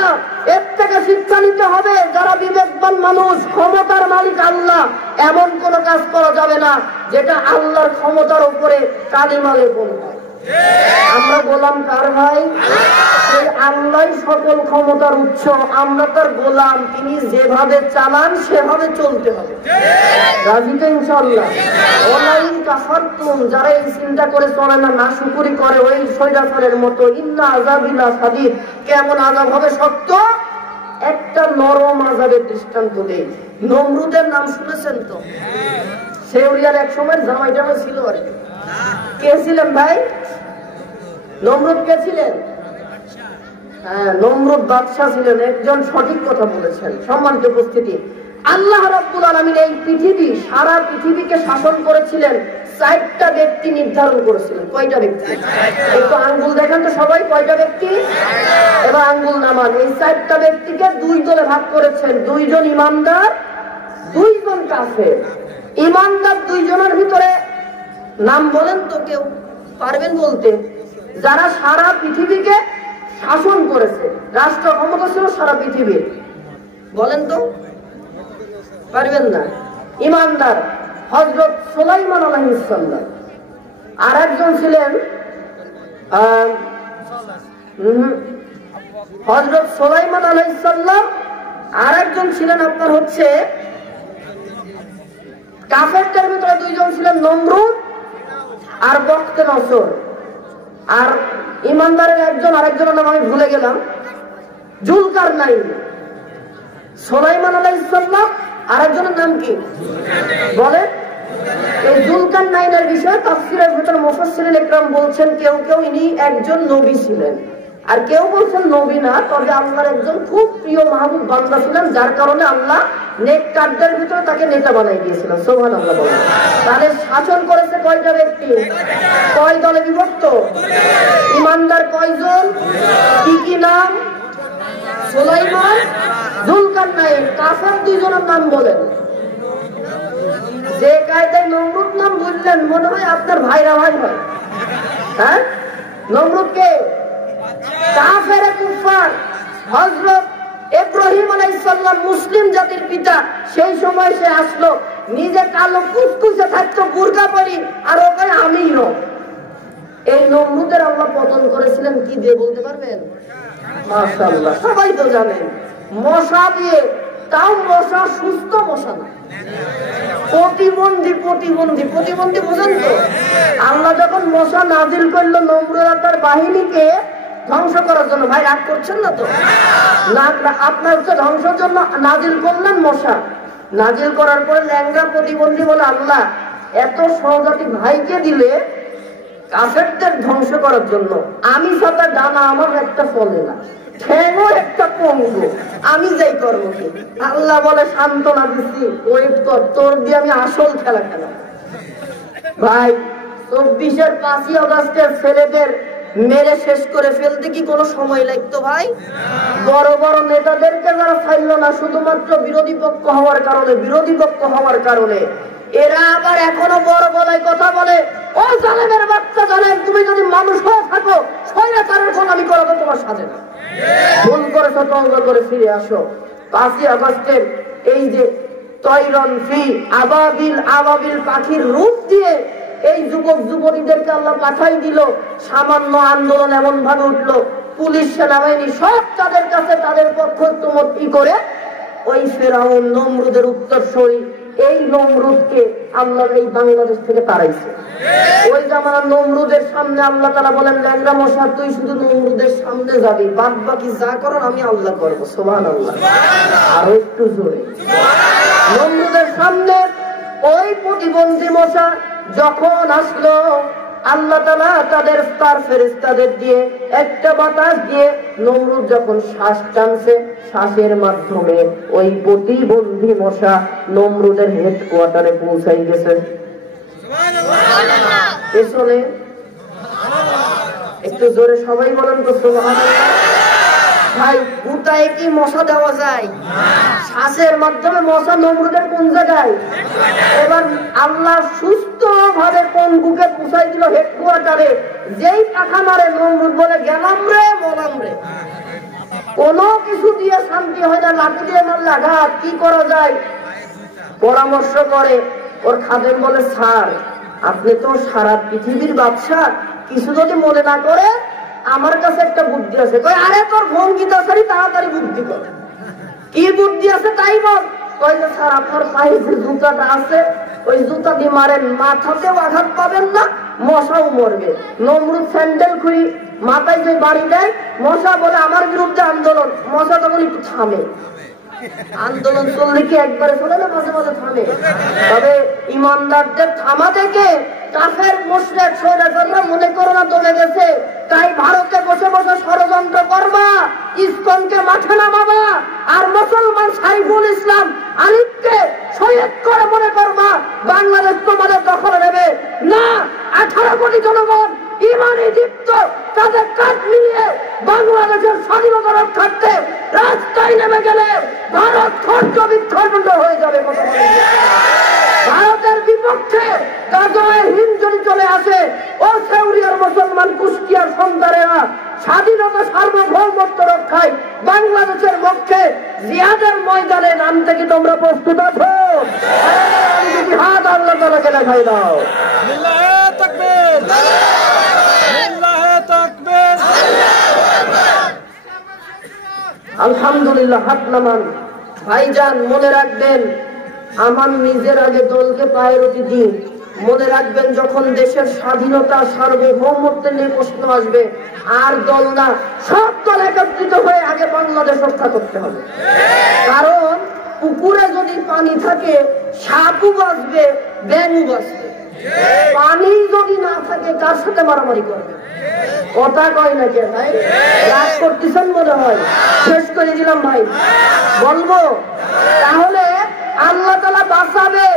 এর থেকে শিক্ষা নিতে হবে, যারা বিবেকবান মানুষ, ক্ষমতার মালিক আল্লাহ, এমন কোন কাজ করা যাবে না যেটা আল্লাহর ক্ষমতার উপরে কালিমা লেপন হয়। আমরা গোলাম কার ভাই? সেই আল্লাহই সকল ক্ষমতার উৎস, আমরা তার গোলাম, তিনি যেভাবে চালান সেভাবে চলতে হবে। রাজি তো ইনশাআল্লাহ? ওয়ালাইন কাফারতুম, যারা এই চিন্তা করে চলে না, নাশুকরি করে, ওই শয়তানের মতো, ইন্না আযাবিলা শাদীদ, কেমন আযাব হবে শক্ত। একটা নরম আযাবের দৃষ্টান্ত দেই। নমরুদের নাম শুনেছেন তো? সেউরিয়ার এক সময় জামাইটা ছিল আর কি। কে ছিলেন ভাই? নমরুদ কে ছিলেন? হ্যাঁ, নমরুদ বাদশা ছিলেন। একজন সঠিক কথা বলেছেন। সম্মানিত উপস্থিতি, আল্লাহ রাব্বুল আলামিন এই পৃথিবী, সারা পৃথিবীকে শাসন করেছিলেন, 4টা ব্যক্তি নির্ধারণ করেছিলেন। কয়টা ব্যক্তি? একটু আঙ্গুল দেখান তো সবাই, কয়টা ব্যক্তি? এবার আঙ্গুল নামান। এই 4টা ব্যক্তিকে 2 দলে ভাগ করেছেন, 2 জন ইমানদার, 2 জন কাফের। ইমানদার 2 জনের ভিতরে নাম বলেন তো, কেউ পারবেন বলতে? যারা সারা পৃথিবীকে শাসন করেছে, রাষ্ট্র ক্ষমতা ছিল সারা পৃথিবীর, বলেন তো? পারবেন না। ইমানদার হযরত সুলাইমান আলাইহিস সালাম, আর একজন ছিলেন হযরত সুলাইমান আলাইহিস সালাম, আর একজন ছিলেন আপনার হচ্ছে কাফেরদের ভিতরে 2 জন ছিলেন নমরুদ আর বখতে নসর। আর ইমানদারের একজন, আরেকজনের নাম আমি ভুলে গেলাম, জুলকারনাইন। সুলাইমান আলাইহিস সালাম আর একজনের নাম কি বলেন? এই জুলকারনাইনের বিষয়ে তাফসীরের ভিতরে মুফাসসিরিন ইকরাম বলছেন, কেউ কেউ ইনি একজন নবী ছিলেন, আর কেউ বলছেন নবী না, তবে আল্লাহর একজন খুব প্রিয় মাহবুব বান্দা ছিলেন, যার কারণে আল্লাহ নেককারদের ভিতরে তাকে নেতা বানাই দিয়েছিলেন। সুবহানাল্লাহ বলেন। তাহলে শাসন করেছে কয়টা ব্যক্তি? কয় দলে বিভক্ত? ইমানদার কয়জন? কি কি নাম? সুলাইমান, জুলকারনাইন। কাফের 2 জনের নাম বলেন। যে কায়দায় নমরুদ নাম বললেন, মনে হয় আপনার ভাইরা ভাই হয়। হ্যাঁ, নমরুদ কে? কাফের কুফার। হযরত ইব্রাহিম আলাইহিস সালাম মুসলিম জাতির পিতা, সেই সময় সে আসলো, নিজে কালো কুচকুচে থাকতো, বুরকা পরি, আর ওখানে আমির। এই নমরুদের আল্লাহ পতন করেছিলেন কি দিয়ে বলতে পারবেন? মাশাআল্লাহ, সবাই তো জানেন, মশা দিয়ে। তাও মশা সুস্থ মশা না, প্রতিবন্ধী। প্রতিবন্ধী বুঝেন তো? আল্লাহ যখন মশা নাজিল করলো নমরুদ তার বাহিনীকে ধ্বংস করার জন্য, ভাই রাগ করছেন না তো? না, আপনার হচ্ছে ধ্বংসের জন্য নাজিল করলেন মশা। নাজিল করার পরে ল্যাংড়া প্রতিবন্ধী বলে, আল্লাহ এত সহজাতি ভাইকে দিলে কাফেরদের ধ্বংস করার জন্য, আমি সাথে ডানা আমার একটা ফলে না, ঠ্যাংও একটা পঙ্গু, আমি যাই করবো কি? আল্লাহ বলে সান্ত্বনা দিচ্ছি, ওয়েট কর, তোর দিয়ে আমি আসল খেলা খেলা। ভাই 24-এর 5ই আগস্টের ছেলেদের মেরে শেষ করে ফেলতে কি কোনো সময় লাগতো ভাই? বড় বড় নেতাদেরকে যারা ফাইল না, শুধুমাত্র বিরোধী পক্ষ হওয়ার কারণে এরা আবার এখনো বড় গলায় কথা বলে, ও জালেমের বাচ্চা জালেম, তুমি যদি মানুষ হয়ে থাকো, স্বৈরাচারের গোলামি করা তো তোমার সাথে না। ভুল করেছো, তওবা করে ফিরে আসো। 5ই আগস্টের এই যে তয়রন ফি আবাবিল পাখির রূপ দিয়ে এই যুবক যুবতীদেরকে আল্লাহ পাঠাই দিল। সামান্য আন্দোলন এমন ভাবে উঠলো, পুলিশ সেনাবাহিনী সব তাদের কাছে তাদের পক্ষ করে ওই ফেরাউন নমরুদের উত্তরসূরি এই নমরুদকে আল্লাহ এই বাংলাদেশ থেকে তাড়াইছে। ওই জামানার নমরুদের সামনে আল্লাহ তাআলা বলেন, ল্যাংড়া মশা তুই শুধু নমরুদের সামনে যাবি, বাদ বাকি যা করার আমি আল্লাহ করবো। সুবহানাল্লাহ, আরো একটু জোরে। নমরুদের সামনে ওই প্রতিবন্ধী মশা যখন আসলো, আল্লাহ তাআলা তার ফেরেশতাদের দিয়ে একটা বাতাস দিয়ে নমরুদ যখন শ্বাস টানছে, শ্বাসের মাধ্যমে ওই প্রতিবন্ধী মশা নমরুদের হেডকোয়ার্টারে পৌঁছাই গেছে। পেছনে একটু জোরে সবাই বলেন তো সুবহানাল্লাহ। ভাই গুটায় কি মশা দেওয়া যায়? শ্বাসের মাধ্যমে মশা নমরুদের কোন জায়গায়? এবার আল্লাহ সুস্থ ভাবে কোন বুকে পৌঁছাই দিল হেডকোয়ার্টারে। যেই পাখা মারে নমরুদ বলে গেলাম রে বলাম রে। কোনো কিছু দিয়ে শান্তি হয় না, লাঠি দিয়ে মারলে আঘাত। কি করা যায়? পরামর্শ করে ওর খাদেম বলে, স্যার আপনি তো সারা পৃথিবীর বাদশা, কিছু যদি মনে না করে আমার কাছে একটা বুদ্ধি আছে। কই আরে তোর ভঙ্গিতা সারি তাড়াতাড়ি বুদ্ধি কর। কি বুদ্ধি আছে তাই বল। কই যে স্যার আপনার পায়ে যে জুতাটা আছে ওই জুতা দিয়ে মারেন, মাথাতেও আঘাত পাবেন না, মশাও মরবে। নমরুদ স্যান্ডেল খুঁড়ি মাথায় যে বাড়ি দেয়, মশা বলে আমার বিরুদ্ধে আন্দোলন। মশা তখন একটু থামে। আন্দোলন চললে কি একবারে চলে না, মাঝে মাঝে থামে। তবে ইমানদারদের থামা দেখে কাফের মুশরিক শয়তানরা মনে করো না দলে গেছে। তাই ভারতে বসে বসে ষড়যন্ত্র করবা, ইসকনকে মাঠে নামাবা, আর মুসলমান সাইফুল ইসলাম আলিফকে শহীদ করে মনে করবা বাংলাদেশ তোমাদের দখলে নেবে না। 18 কোটি জনগণ ইমানি দীপ্ত, তাদের কাঁধ মিলিয়ে বাংলাদেশের স্বাধীনতা রক্ষার্থে রাস্তায় নেমে গেলে ভারত খণ্ড বিখণ্ড হয়ে যাবে। ভারতের বিপক্ষে গাজোয়ে হিন্দ যদি চলে আসে, ও সেউরিয়ার মুসলমান কুষ্টিয়ার সন্তানেরা স্বাধীনতা সার্বভৌমত্ব রক্ষায় বাংলাদেশের পক্ষে জিহাদের ময়দানে নামতে কি তোমরা প্রস্তুত আছো? জিহাদ আল্লাহ তাআলাকে দেখাই দাও। আল্লাহু তাকবীর, আল্লাহু তাকবীর, আলহামদুলিল্লাহ। হাত নামান। ভাইজান মনে রাখবেন, আমার নিজের আগে দলকে প্রায়োরিটি দিন। মনে রাখবেন যখন দেশের স্বাধীনতা সার্বভৌমত্ব নিয়ে প্রশ্ন আসবে, আর দল না, সব দল একত্রিত হয়ে আগে বাংলাদেশ রক্ষা করতে হবে। কারণ পুকুরে যদি পানি থাকে সাপও বাঁচবে, ব্যাঙও বাঁচবে। পানি যদি না থাকে কার সাথে মারামারি করবে? কথা কয় না কে ভাই? রাগ করতেছেন মনে হয়। শেষ করে দিলাম ভাই, বলবো তাহলে আল্লাহ তাআলা বাঁচাবে।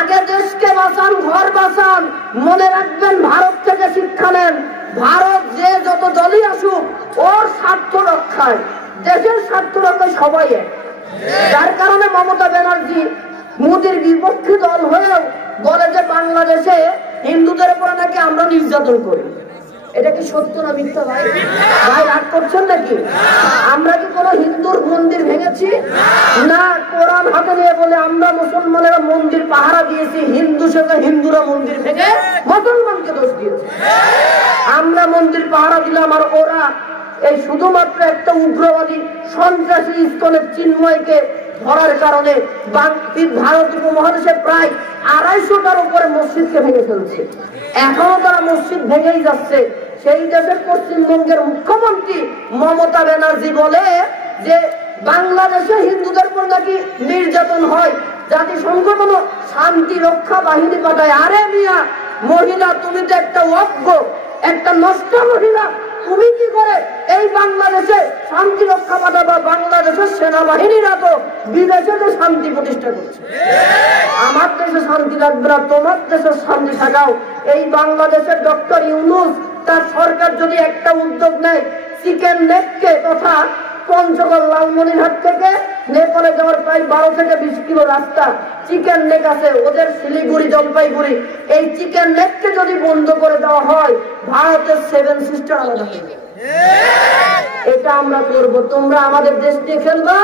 আগে দেশকে বাঁচান, ঘর বাঁচান। মনে রাখবেন ভারত থেকে শিক্ষা নেন। ভারত যে যত দলই আসুক ওর স্বার্থ রক্ষায়, দেশের স্বার্থ রক্ষায় সবাই এক। যার কারণে মমতা ব্যানার্জি মোদির বিপক্ষে দল হয়েও বলে যে বাংলাদেশে হিন্দুদের উপরে নাকি আমরা নির্যাতন করি। এটা কি সত্য না মিথ্যা ভাই? ভাই রাগ করছেন নাকি? আমরা কি কোনো হিন্দুর মন্দির ভেঙেছি? না। কোরআন হাতে নিয়ে বলে আমরা মুসলমানেরা মন্দির পাহারা দিয়েছি, হিন্দু সেজে হিন্দুরা মন্দির ভেঙে মুসলমানকে দোষ দিয়েছে। আমরা মন্দির পাহারা দিলাম, আর ওরা এই শুধুমাত্র একটা উগ্রবাদী সন্ত্রাসী ইসকনের চিন্ময়কে ধরার কারণে ভারত উপমহাদেশে প্রায় 250টার উপরে মসজিদকে ভেঙে ফেলছে। এখনো তারা মসজিদ ভেঙেই যাচ্ছে। সেই দেশের পশ্চিমবঙ্গের মুখ্যমন্ত্রী মমতা ব্যানার্জি বলে যে বাংলাদেশে হিন্দুদের উপর নাকি নির্যাতন হয়, জাতিসংঘ কোনো শান্তি রক্ষা বাহিনী পাঠায়। আরে মিয়া মহিলা, তুমি তো একটা অজ্ঞ, একটা নষ্ট মহিলা, তুমি কি করে এই বাংলাদেশে শান্তি রক্ষা পাঠাবা? বাংলাদেশের সেনাবাহিনীরা তো বিদেশে শান্তি প্রতিষ্ঠা করছে। আমার দেশে শান্তি লাগবে না, তোমার দেশের শান্তি থাকাও। এই বাংলাদেশের ডক্টর ইউনূস তার সরকার যদি একটা উদ্যোগ নেয়, চিকেন নেককে তথা পঞ্চগড় লালমনিরহাট থেকে নেপালে যাওয়ার প্রায় 12 থেকে 20 কিলো রাস্তা চিকেন নেক আছে ওদের, শিলিগুড়ি জলপাইগুড়ি, এই চিকেন নেককে যদি বন্ধ করে দেওয়া হয় ভারতের 7 সিস্টার আলাদা হয়ে যাবে। এটা আমরা করব। তোমরা আমাদের দেশ নিয়ে খেলবা।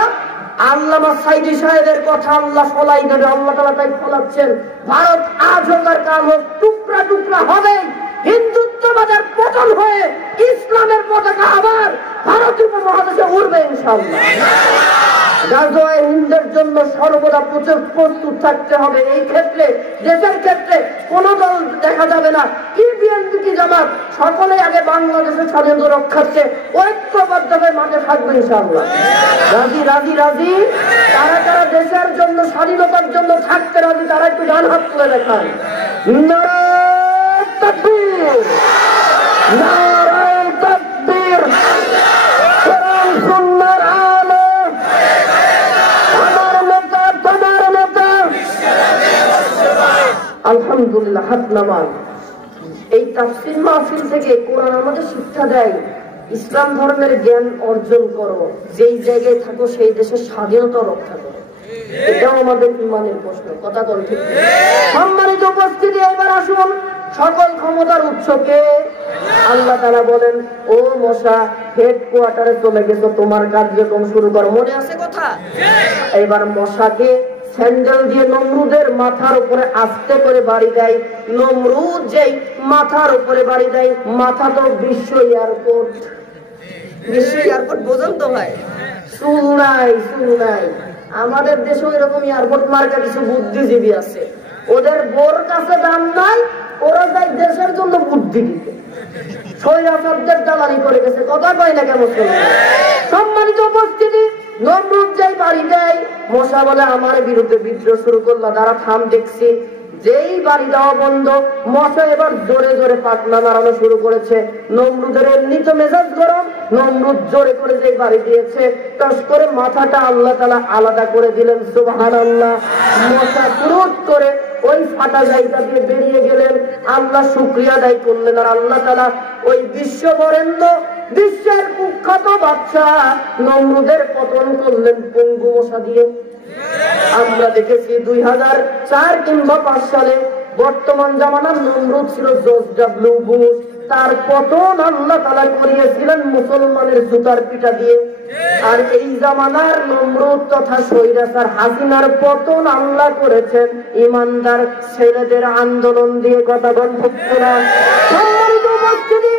আল্লামা সাইদি সাহেবের কথা আল্লাহ ফলাই দেবে। আল্লাহ তাআলা তাই ফলাচ্ছেন। ভারত আজ হোক আর কাল হোক টুকরা টুকরা হবে। হিন্দুত্ববাদের পতন হয়ে ইসলামের পতাকা আবার ভারতীয় উপমহাদেশে উঠবে ইনশাআল্লাহ। গাজওয়ায়ে হিন্দের জন্য সর্বদা প্রস্তুত থাকতে হবে। এই ক্ষেত্রে দেশের ক্ষেত্রে কোন দল দেখা যাবে না, কি বিএনপি কি জামাত, সকলে আগে বাংলাদেশের স্বাধীনতা রক্ষার্থে ঐক্যবদ্ধভাবে মাঠে থাকবে ইনশাআল্লাহ। রাজি রাজি রাজি? তারা তারা দেশের জন্য স্বাধীনতার জন্য থাকতে রাজি, তারা একটু ডান হাত তুলে দেখান। নারায়ে তাকবীর, নারায়ে তাকবীর। কোরআন সুন্নাহর আলো, আমার নেতা তোমার নেতা। আলহামদুলিল্লাহ, হাত নামান। এই তাফসীর মাহফিল থেকে কোরআন আমাদের শিক্ষা দেয়, ইসলাম ধর্মের জ্ঞান অর্জন করো, যেই জায়গায় থাকো সেই দেশের স্বাধীনতা রক্ষা করো। এটাও আমাদের ইমানের প্রশ্ন। কথা বল ঠিক? সম্মানিত উপস্থিতি, এবার আসুন, সকল ক্ষমতার উৎসকে আল্লাহ তাআলা বলেন, ও মশা হেডকোয়ার্টারে চলে গেছো, তোমার কার্যক্রম শুরু করো। মনে আছে কথা? এবার মশাকে স্যান্ডেল দিয়ে নমরুদের মাথার উপরে আস্তে করে বাড়ি দেয়। নমরুদ যেই মাথার উপরে বাড়ি দেয়, মাথা তো বিশ্ব এয়ারপোর্ট। বিশ্ব এয়ারপোর্ট বোঝেন তো ভাই? চুল নাই, চুল নাই। আমাদের দেশে এরকম এয়ারপোর্ট মার্কা কিছু বুদ্ধিজীবী আছে, ওদের বোর কাছে দাম নাই, ওরা যায় দেশের জন্য বুদ্ধি দিতে। স্বৈরাচারদের দালালি করে গেছে। কথা কয় না কেমন? সম্মানিত উপস্থিতি, নমরুদ যাই বাড়ি দেয়, মশা বলে আমার বিরুদ্ধে বিদ্রোহ শুরু করলো, তারা থাম দেখছি। যেই বাড়ি দেওয়া বন্ধ, মশা এবার জোরে জোরে পাখনা মারানো শুরু করেছে। নমরুদের এমনি তো মেজাজ গরম, নমরুদ জোরে করে যে বাড়ি দিয়েছে, টস করে মাথাটা আল্লাহ তাআলা আলাদা করে দিলেন। সুবহানাল্লাহ। মশা ক্রোধ করে ওই ফাটা জায়গা দিয়ে বেরিয়ে গেলেন। আল্লাহ শুকরিয়া আদায় করলেন, আর আল্লাহ তাআলা ওই বিশ্ববরেণ্য, বিশ্বের কুখ্যাত বাদশা নমরুদের পতন করলেন পঙ্গু মশা দিয়ে। আমরা দেখেছি 2004 কিংবা 5 সালে বর্তমান জামানার নমরুদ ছিল জর্জ ডব্লিউ বুশ, তার পতন আল্লাহ তাআলা করিয়েছিলেন মুসলমানের জুতার পিটা দিয়ে। আর এই জামানার নমরুদ তথা স্বৈরাচার হাসিনার পতন আল্লাহ করেছেন ইমানদার ছেলেদের আন্দোলন দিয়ে। কথা বলতে না? সম্মানিত উপস্থিতি,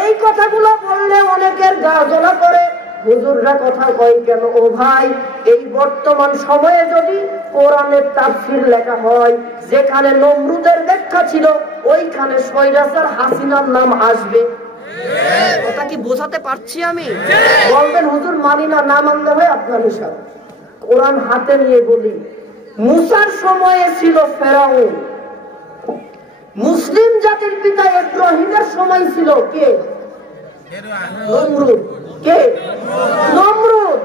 এই কথাগুলো বললে অনেকের গা জ্বলা করে। হুজুররা কথা কয় কেন? ও ভাই, এই বর্তমান সময়ে যদি কোরআনের তাফসীর লেখা হয়, যেখানে নমরুদের ব্যাখ্যা ছিল, ওইখানে স্বৈরাচার হাসিনার নাম আসবে। কথা কি বোঝাতে পারছি আমি? বলবেন হুজুর মানি না, না মানলে হয় আপনার হিসাব। কোরআন হাতে নিয়ে বলি, মুসার সময়ে ছিল ফেরাউন, মুসলিম জাতির পিতা ইব্রাহিমের সময় ছিল কে? নমরুদ। কে? নমরুদ।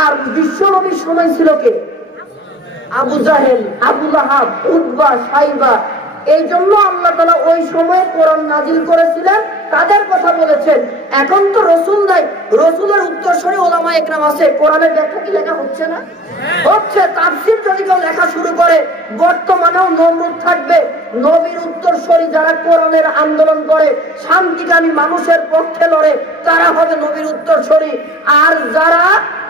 আর বিশ্বনবীর সময় ছিল কে? আবু জাহেল, আবু লাহাব, উতবা, সাইবা। এই জন্য আল্লাহ তাআলা ওই সময়ে কোরআন নাজিল করেছিলেন, তাদের কথা বলেছেন। এখন তো রসুল নাই, রসুলের উত্তরসূরি ওলামা একরাম আছে, কোরআনের ব্যাখ্যা কি লেখা হচ্ছে না? হচ্ছে। তাফসীর যদি কেউ লেখা শুরু করে, বর্তমানেও নমরুদ থাকবে। নবীর উত্তরসূরি যারা কোরআনের আন্দোলন করে, শান্তিকামী মানুষের পক্ষে লড়ে, তারা হবে নবীর উত্তরসূরি। আর যারা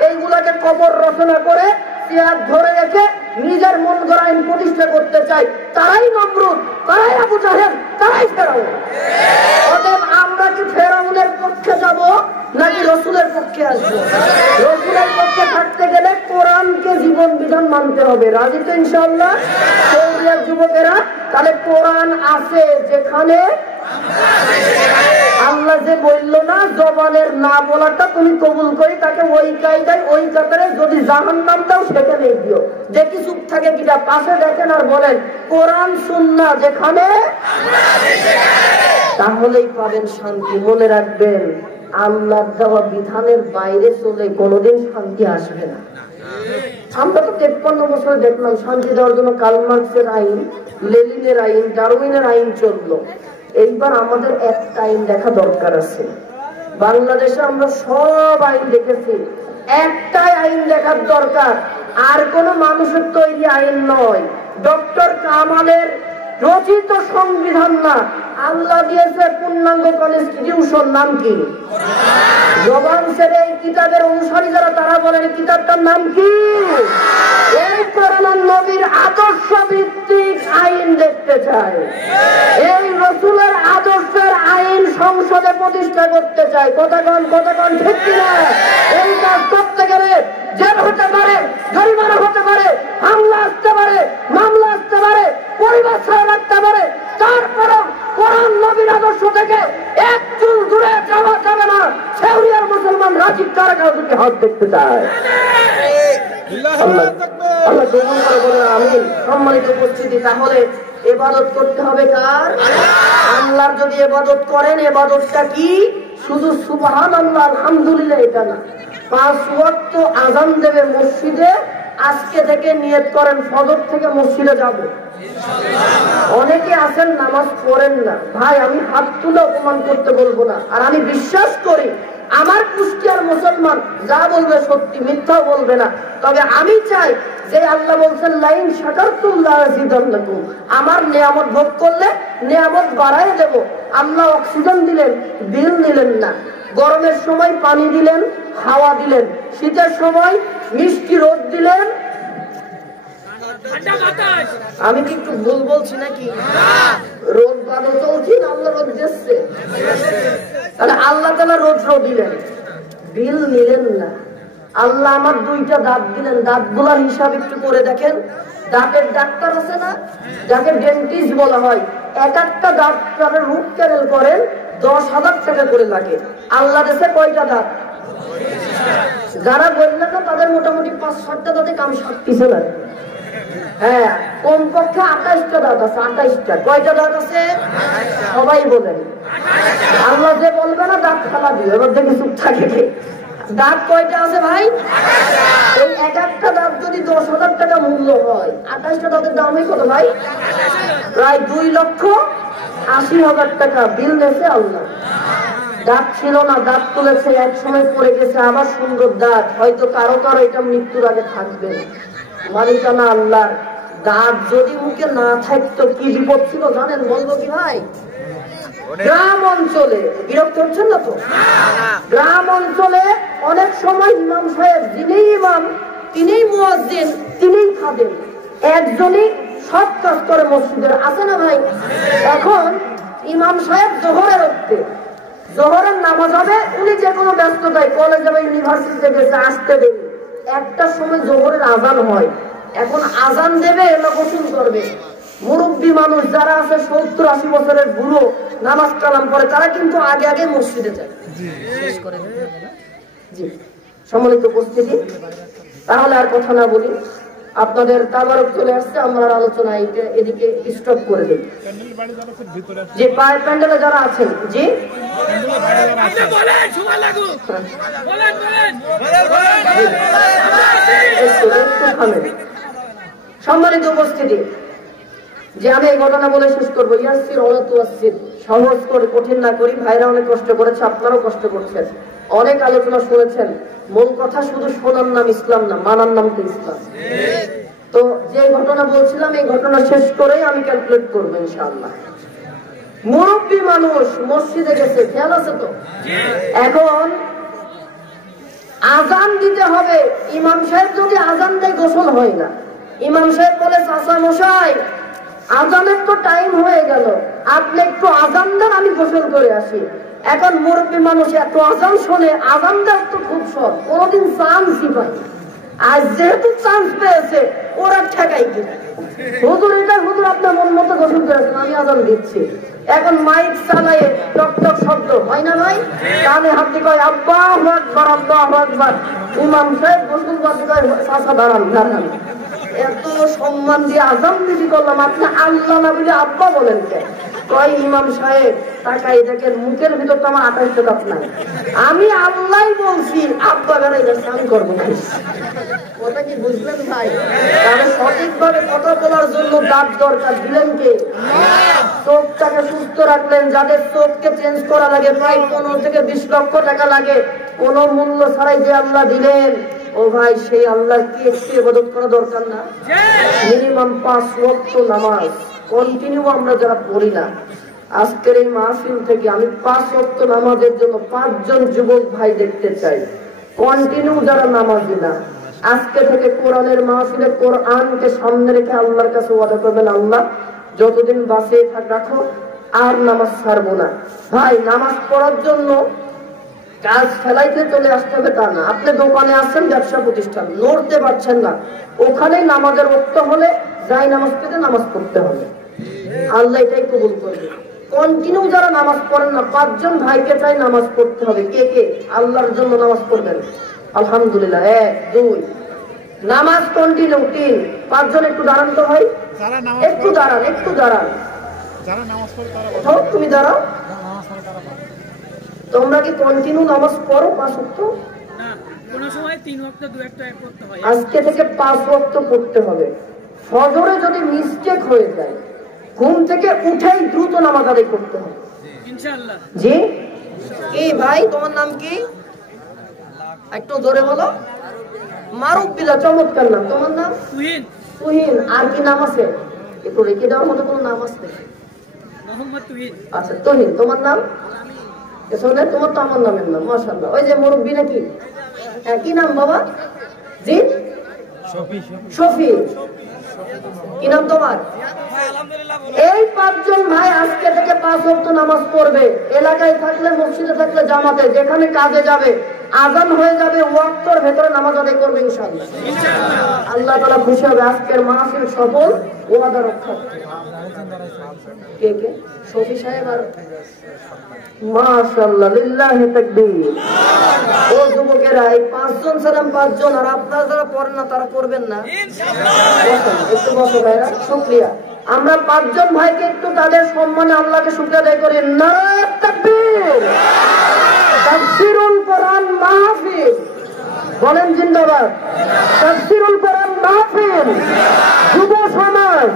এইগুলাকে কবর রচনা করে চেয়ার ধরে রেখে নিজের মন গড়া আইন প্রতিষ্ঠা করতে চায়, তারাই নমরুদ, তারাই আবু জাহেল, তারাই ফেরাউন। অতএব আমরা কি ফেরাউনের পক্ষে যাব নাকি রসুলের পক্ষে আসবো? রসুলের পক্ষে থাকতে গেলে কোরআনকে জীবন বিধান মানতে হবে। রাজি তো ইনশাআল্লাহ? যুবকেরা, তাহলে কোরআন আছে যেখানে আল্লাহ যে বলল না, জবানের না বলাটা তুমি কবুল করি, তাকে ওই কায়দায় ওই কাতারে যদি জাহান্নাম দাও সেখানে দিও। দেখি চুপ থাকে কিটা, পাশে দেখেন আর বলেন কোরআন সুন্নাহ যেখানে, তাহলেই পাবেন শান্তি। মনে রাখবেন, আল্লাহর দেওয়া বিধানের বাইরে চলে কোনোদিন শান্তি আসবে না। আমরা তো 53 বছর দেখলাম শান্তি দেওয়ার জন্য কার্ল মার্কসের আইন, লেনিনের আইন, ডারউইনের আইন চললো। এইবার আমাদের একটা আইন দেখা দরকার আছে। বাংলাদেশে আমরা সব আইন দেখেছি, একটাই আইন দেখার দরকার, আর কোন মানুষের তৈরি আইন নয়। ডক্টর কামালের রচিত সংবিধান না, আল্লাহ দিয়েছে পূর্ণাঙ্গ কনস্টিটিউশন। নাম কি? জবান ছেড়ে এই কিতাবের অনুসারী যারা, তারা বলেন কিতাবটার নাম কি? এই কোরআন নবীর আদর্শ ভিত্তিক আইন দেখতে চায়, এই রসুলের আদর্শের আইন সংসদে প্রতিষ্ঠা করতে চায়। কতক্ষণ ঠিক কিনা? এই কাজ করতে গেলে জেল হতে পারে, জরিমানা হতে পারে, হামলা আসতে পারে, মামলা আসতে পারে, পরিবার ছাড়া রাখতে পারে, তারপরও কোরআন নবীর আদর্শ থেকে এক চুল দূরে যাওয়া যাবে না। সেউরিয়ার মুসলমান রাজীব কারাগারে হাত দেখতে চায়। আল্লাহ কবুল করে বলেন আমিন। সম্মানিত উপস্থিতি, তাহলে ইবাদত করতে হবে কার? আল্লাহর। যদি ইবাদত করেন, ইবাদতটা কি? শুধু সুবহানাল্লাহ আলহামদুলিল্লাহ এটা না, 5 ওয়াক্ত আযান দেবে মসজিদে। আজকে থেকে নিয়ত করেন ফজর থেকে মসজিদে যাব। অনেকে আছেন নামাজ পড়েন না। ভাই, আমি হাত তুলে অপমান করতে বলবো না, আর আমি বিশ্বাস করি আমার কুষ্টিয়ার মুসলমান যা বলবে সত্যি, মিথ্যাও বলবে না। তবে আমি চাই যে আল্লাহ বলছেন লাইন শাকারতুম লাযিদান্নাকুম, আমার নিয়ামত ভোগ করলে নিয়ামত বাড়ায় দেব। আল্লাহ অক্সিজেন দিলেন, বিল নিলেন না। গরমের সময় পানি দিলেন, হাওয়া দিলেন। শীতের সময় মিষ্টি রোদ দিলেন। আমি কি একটু ভুল বলছি নাকি? রোদ বাদল চলছি না, আল্লাহ রোদ দিচ্ছে। তাহলে আল্লাহ তাআলা রোদ দিলেন, বিল নিলেন না। আল্লাহ আমার 2টা দাঁত দিলেন, দাঁতগুলোর হিসাব একটু করে দেখেন। দাঁতের ডাক্তার আছে না, যাকে ডেন্টিস্ট বলা হয়, এক একটা দাঁত রুট ক্যানেল করেন 10,000 টাকা করে লাগে। আল্লাহ দেশে কয়টা দাঁত? যারা বললেন না তাদের মোটামুটি 5-7টা দাঁতে কাম সারতেছে না। হ্যাঁ, কমপক্ষে 28টা দাঁত আছে। 28টা। কয়টা দাঁত আছে? সবাই বলেন। আল্লাহ যে বলবে না দাঁত খালা দিবে, এবার দেখে চুপ থাকে। দাঁত কয়টা আছে ভাই? এই এক একটা দাঁত যদি 10,000 টাকা মূল্য হয়, 28টা দাঁতের দাম হয় কত ভাই? প্রায় 2,80,000 টাকা বিল নেছে আল্লাহ। দাঁত ছিল না, দাঁত তুলেছে, এক সময় পড়ে গেছে, আবার সুন্দর দাঁত। হয়তো কারো কারো এটা মৃত্যুর আগে থাকবে। মালিকানা আল্লাহর। দাঁত যদি মুখে না থাকতো কি বিপদ ছিল জানেন? বলবো কি ভাই? গ্রাম অঞ্চলে, বিরক্ত হচ্ছেন না তো? গ্রাম অঞ্চলে অনেক সময় ইমাম সাহেব, যিনি ইমাম তিনিই মুয়াজ্জিন, তিনিই খাদেম, একজনই সব কাজ করে মসজিদের। আছে না ভাই? এখন ইমাম সাহেব জোহরের উঠতে, জোহরের নামাজ হবে, উনি যে কোনো ব্যস্ততায় কলেজ যাবে, ইউনিভার্সিটিতে গেছে, আসতে দেবে। একটার সময় জোহরের আজান হয়। এখন আজান দেবে, এলো গোসল করবে। মুরব্বী মানুষ যারা আছে 70-80 বছরের বুড়ো, নামাজ কালাম করে, তারা কিন্তু আগে আগে মসজিদে যায়। জি, সম্মানিত উপস্থিতি, তাহলে আর কথা না বলি, আপনাদের তাবারক চলে আসছে, আমরা আলোচনা এদিকে স্টপ করে দিই। যে প্যান্ডেলে যারা আছেন, জি সম্মানিত উপস্থিতি, যে আমি এই ঘটনা বলে শেষ করবো। ইয়াসির ওয়ালা তুয়াসসির, সহজ করে কঠিন না করি। ভাইরা অনেক কষ্ট করেছে, আপনারাও কষ্ট করছেন, অনেক আলোচনা শুনেছেন। মূল কথা শুধু শোনার নাম ইসলাম না, মানার নাম তো ইসলাম। তো যে ঘটনা বলছিলাম, এই ঘটনা শেষ করেই আমি ক্যালকুলেট করবো ইনশাআল্লাহ। মুরব্বী মানুষ মসজিদে গেছে, খেয়াল আছে তো? এখন আজান দিতে হবে। ইমাম সাহেব যদি আজান দেয়, গোসল হয় না। ইমাম সাহেব বলে, চাচা মশাই, আজানের তো টাইম হয়ে গেল, আপনি একটু আজান দেন, আমি গোসল করে আসি। এখন মুরব্বী মানুষ এত আজান শোনে, আজান দেওয়ার তো খুব শখ, কোনোদিন চান্সই পায়। আজ যেহেতু চান্স পেয়েছে, ওরা ঠেকাই কিনা, হুজুর এটা হুজুর আপনার মন মতো গোসল করেছেন, আমি আজান দিচ্ছি। এখন মাইক চালায় টক টক শব্দ হয় না ভাই? কানে হাত দিয়ে কয় আল্লাহু আকবার, আল্লাহু আকবার। ইমাম সাহেব গোসল করতে কয় চাচা দাঁড়ান দাঁড়ান। এত সম্মান দিয়ে আজান দিদি করলাম, আপনি আল্লাহ না বলে আব্বা বলেন কে? কয় ইমাম সাহেব তাকাই দেখেন, মুখের ভিতর তো আমার 28টা দাঁত নাই, আমি আল্লাহ বলছি, আব্বা বেড়াই যাচ্ছে, আমি করবো না। কথা কি বুঝলেন ভাই? তাহলে সঠিকভাবে কথা বলার জন্য দাঁত দরকার, দিলেন কে? চোখটাকে সুস্থ রাখলেন। যাদের চোখকে চেঞ্জ করা লাগে প্রায় 15 থেকে 20 লক্ষ টাকা লাগে, কোন মূল্য ছাড়াই যে আল্লাহ দিলেন, ও ভাই সেই আল্লাহর কি একটু ইবাদত করা দরকার না? মিনিমাম 5 ওয়াক্ত নামাজ কন্টিনিউ আমরা যারা পড়ি না, আজকের এই মাহফিল থেকে আমি 5 ওয়াক্ত নামাজের জন্য 5 জন যুবক ভাই দেখতে চাই, কন্টিনিউ যারা নামাজি না, আজকে থেকে কোরআনের মাহফিলে কোরআনকে সামনে রেখে আল্লাহর কাছে ওয়াদা করবেন, আল্লাহ যতদিন বাঁচিয়ে রাখো আর নামাজ ছাড়বো না। ভাই, নামাজ পড়ার জন্য কাজ ফেলাইতে চলে আসতে হবে তা না। আপনি দোকানে আসছেন, ব্যবসা প্রতিষ্ঠান, নড়তে পারছেন না, ওখানে নামাজের ওয়াক্ত হলে যাই নামাজ পেতে নামাজ পড়তে হবে। আল্লাহ এটাই কবুল করবে। কন্টিনিউ যারা নামাজ পড়েন না, 5 জন ভাইকে চাই নামাজ পড়তে হবে। কে কে আল্লাহর জন্য নামাজ পড়বেন? আলহামদুলিল্লাহ। 1 2 নামাজ কন্টিনিউ। 3 5 জন একটু দাঁড়ান তো ভাই, একটু দাঁড়ান, একটু দাঁড়ান। যারা নামাজ পড়ে তারা তুমি দাঁড়াও। তোমরা কি কন্টিনিউ নামাজ পড়ো 5 ওয়াক্ত? না, কোন সময় 3 ওয়াক্ত 2 একটা পড়তে হয়। আজকে থেকে 5 ওয়াক্ত পড়তে হবে। ফজরে যদি মিস্টেক হয়ে যায়, ঘুম থেকে উঠেই দ্রুত নামাজ আদায় করতে হবে ইনশাআল্লাহ। জি কি ভাই, তোমার নাম কি? একটু জোরে বলো। মারুফ বিল্লাহ, চমৎকার নাম। তোমার নাম? তুহিন। তুহিন। আর কি নাম আছে? একটু রেখে দেওয়ার মতো কোনো নাম আছে? মোহাম্মদ তুহিন। আচ্ছা তুহিন। তোমার নাম? শোনে, তোমার তো আমার নামের নাম, মাশাআল্লাহ। ওই যে মুরব্বি নাকি? কি নাম বাবা? জি শফি। কি নাম তোমার? এই 5 জন ভাই আজকে থেকে 5 ওয়াক্ত নামাজ পড়বে। এলাকায় থাকলে, মসজিদে থাকলে, জামাতে, যেখানে কাজে যাবে, আজান হয়ে যাবে, ওয়াক্তর ভেতরে নামাজ আদায় করবে ইনশাআল্লাহ। আল্লাহ তাআলা খুশি হবে। আজকের মাহফিল সফল, ওয়াদা রক্ষা। কে কে? শফি সাহেব আর মাশাআল্লাহ, লিল্লাহি তাকবীর। ও যুবকেরা, এই 5 জন সালাম 5 জন, আর আপনারা যারা পড়েন না তারা করবেন না ইনশাআল্লাহ। একটু বসো ভাইরা, শুকরিয়া। আমরা 5 জন ভাইকে একটু তাদের সম্মানে আল্লাহকে শুকরিয়া আদায় করি। নারে তাকবীর। তাফসীরুল কোরআন মাহফিল বলেন জিন্দাবাদ। তাফসীরুল কোরআন মাহফিল, যুব সমাজ,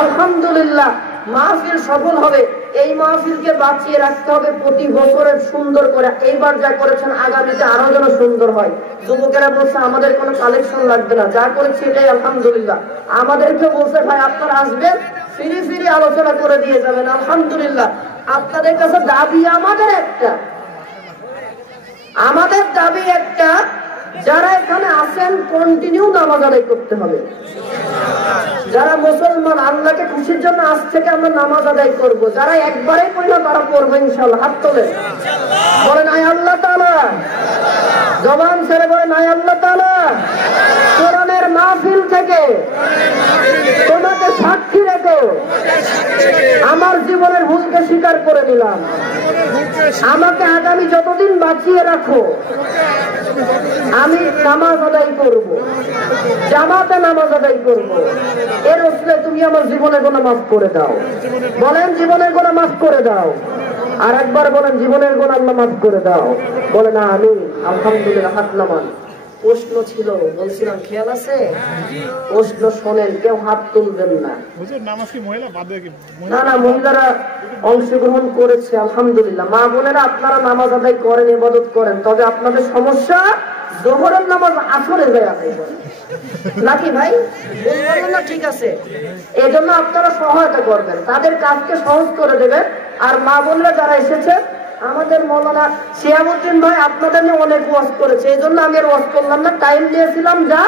আলহামদুলিল্লাহ মাহফিল সফল হবে। এই মাহফিলকে বাঁচিয়ে রাখতে হবে প্রতি বছরের সুন্দর করে। এইবার যা করেছেন আগামীতে আরো যেন সুন্দর হয়। যুবকেরা বলছে আমাদের কোনো কালেকশন লাগবে না, যা করেছি এটাই আলহামদুলিল্লাহ। আমাদেরকে বলছে ভাই আপনারা আসবেন, ফিরি ফিরি আলোচনা করে দিয়ে যাবেন, আলহামদুলিল্লাহ। আপনাদের কাছে দাবি আমাদের একটা, আমাদের দাবি একটা, যারা এখানে আছেন কন্টিনিউ নামাজ আদায় করতে হবে। যারা মুসলমান, আল্লাহকে খুশির জন্য আজ থেকে আমরা নামাজ আদায় করব। যারা একবারে পড়ি না তারা পড়বে ইনশাআল্লাহ। হাত তোলেন, বলেন আয় আল্লাহ তাআলা। জবান ছেড়ে বলেন আয় আল্লাহ তাআলা। কোরআনের মাহফিল থেকে তোমাকে সাক্ষী রেখে আমার জীবনের ভুলকে স্বীকার করে নিলাম। আমাকে আগামী যতদিন বাঁচিয়ে রাখো আমি নামাজ আদায় করব, জামাতে নামাজ আদায় করব। এর উসিলায় তুমি আমার জীবনের গুনাহ মাফ করে দাও। বলেন জীবনের গুনাহ মাফ করে দাও। আর একবার বলেন জীবনের গুনাহ আল্লাহ মাফ করে দাও। বলেন আমিন। আলহামদুলিল্লাহ। হাত নামান। প্রশ্ন ছিল, বলছিলাম খেয়াল আছে? প্রশ্ন শোনেন, কেউ হাত তুলবেন না। না না, মহিলারা অংশগ্রহণ করেছে আলহামদুলিল্লাহ। মা বোনেরা আপনারা নামাজ আদায় করেন, ইবাদত করেন, তবে আপনাদের সমস্যা জোহরের নামাজ আসরে যায় আদায় করেন নাকি ভাই? বলবেন না? ঠিক আছে, এই জন্য আপনারা সহায়তা করবেন, তাদের কাজকে সহজ করে দেবেন। আর মা বোনরা যারা এসেছে, আমাদের মৌলানা শিয়ামউদ্দিন ভাই আপনাদের নিয়ে অনেক ওয়াজ করেছে, এই জন্য আমি আর ওয়াজ করলাম না, টাইম দিয়েছিলাম যা।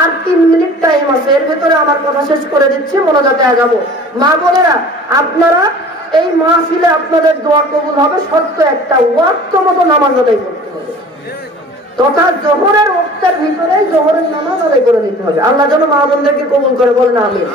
আর 3 মিনিট টাইম আছে, এর ভেতরে আমার কথা শেষ করে দিচ্ছি, মোনাজাতে আগাবো। মা বোনেরা আপনারা এই মাহফিলে আপনাদের দোয়া কবুল হবে, শর্ত একটা, ওয়াক্ত মতো নামাজ আদায় করতে হবে, তথা জোহরের ওয়াক্তের ভিতরে জোহরের নামাজ আদায় করে নিতে হবে। আল্লাহ যেন মা বোনদেরকে কবুল করে, বলেন আমিন।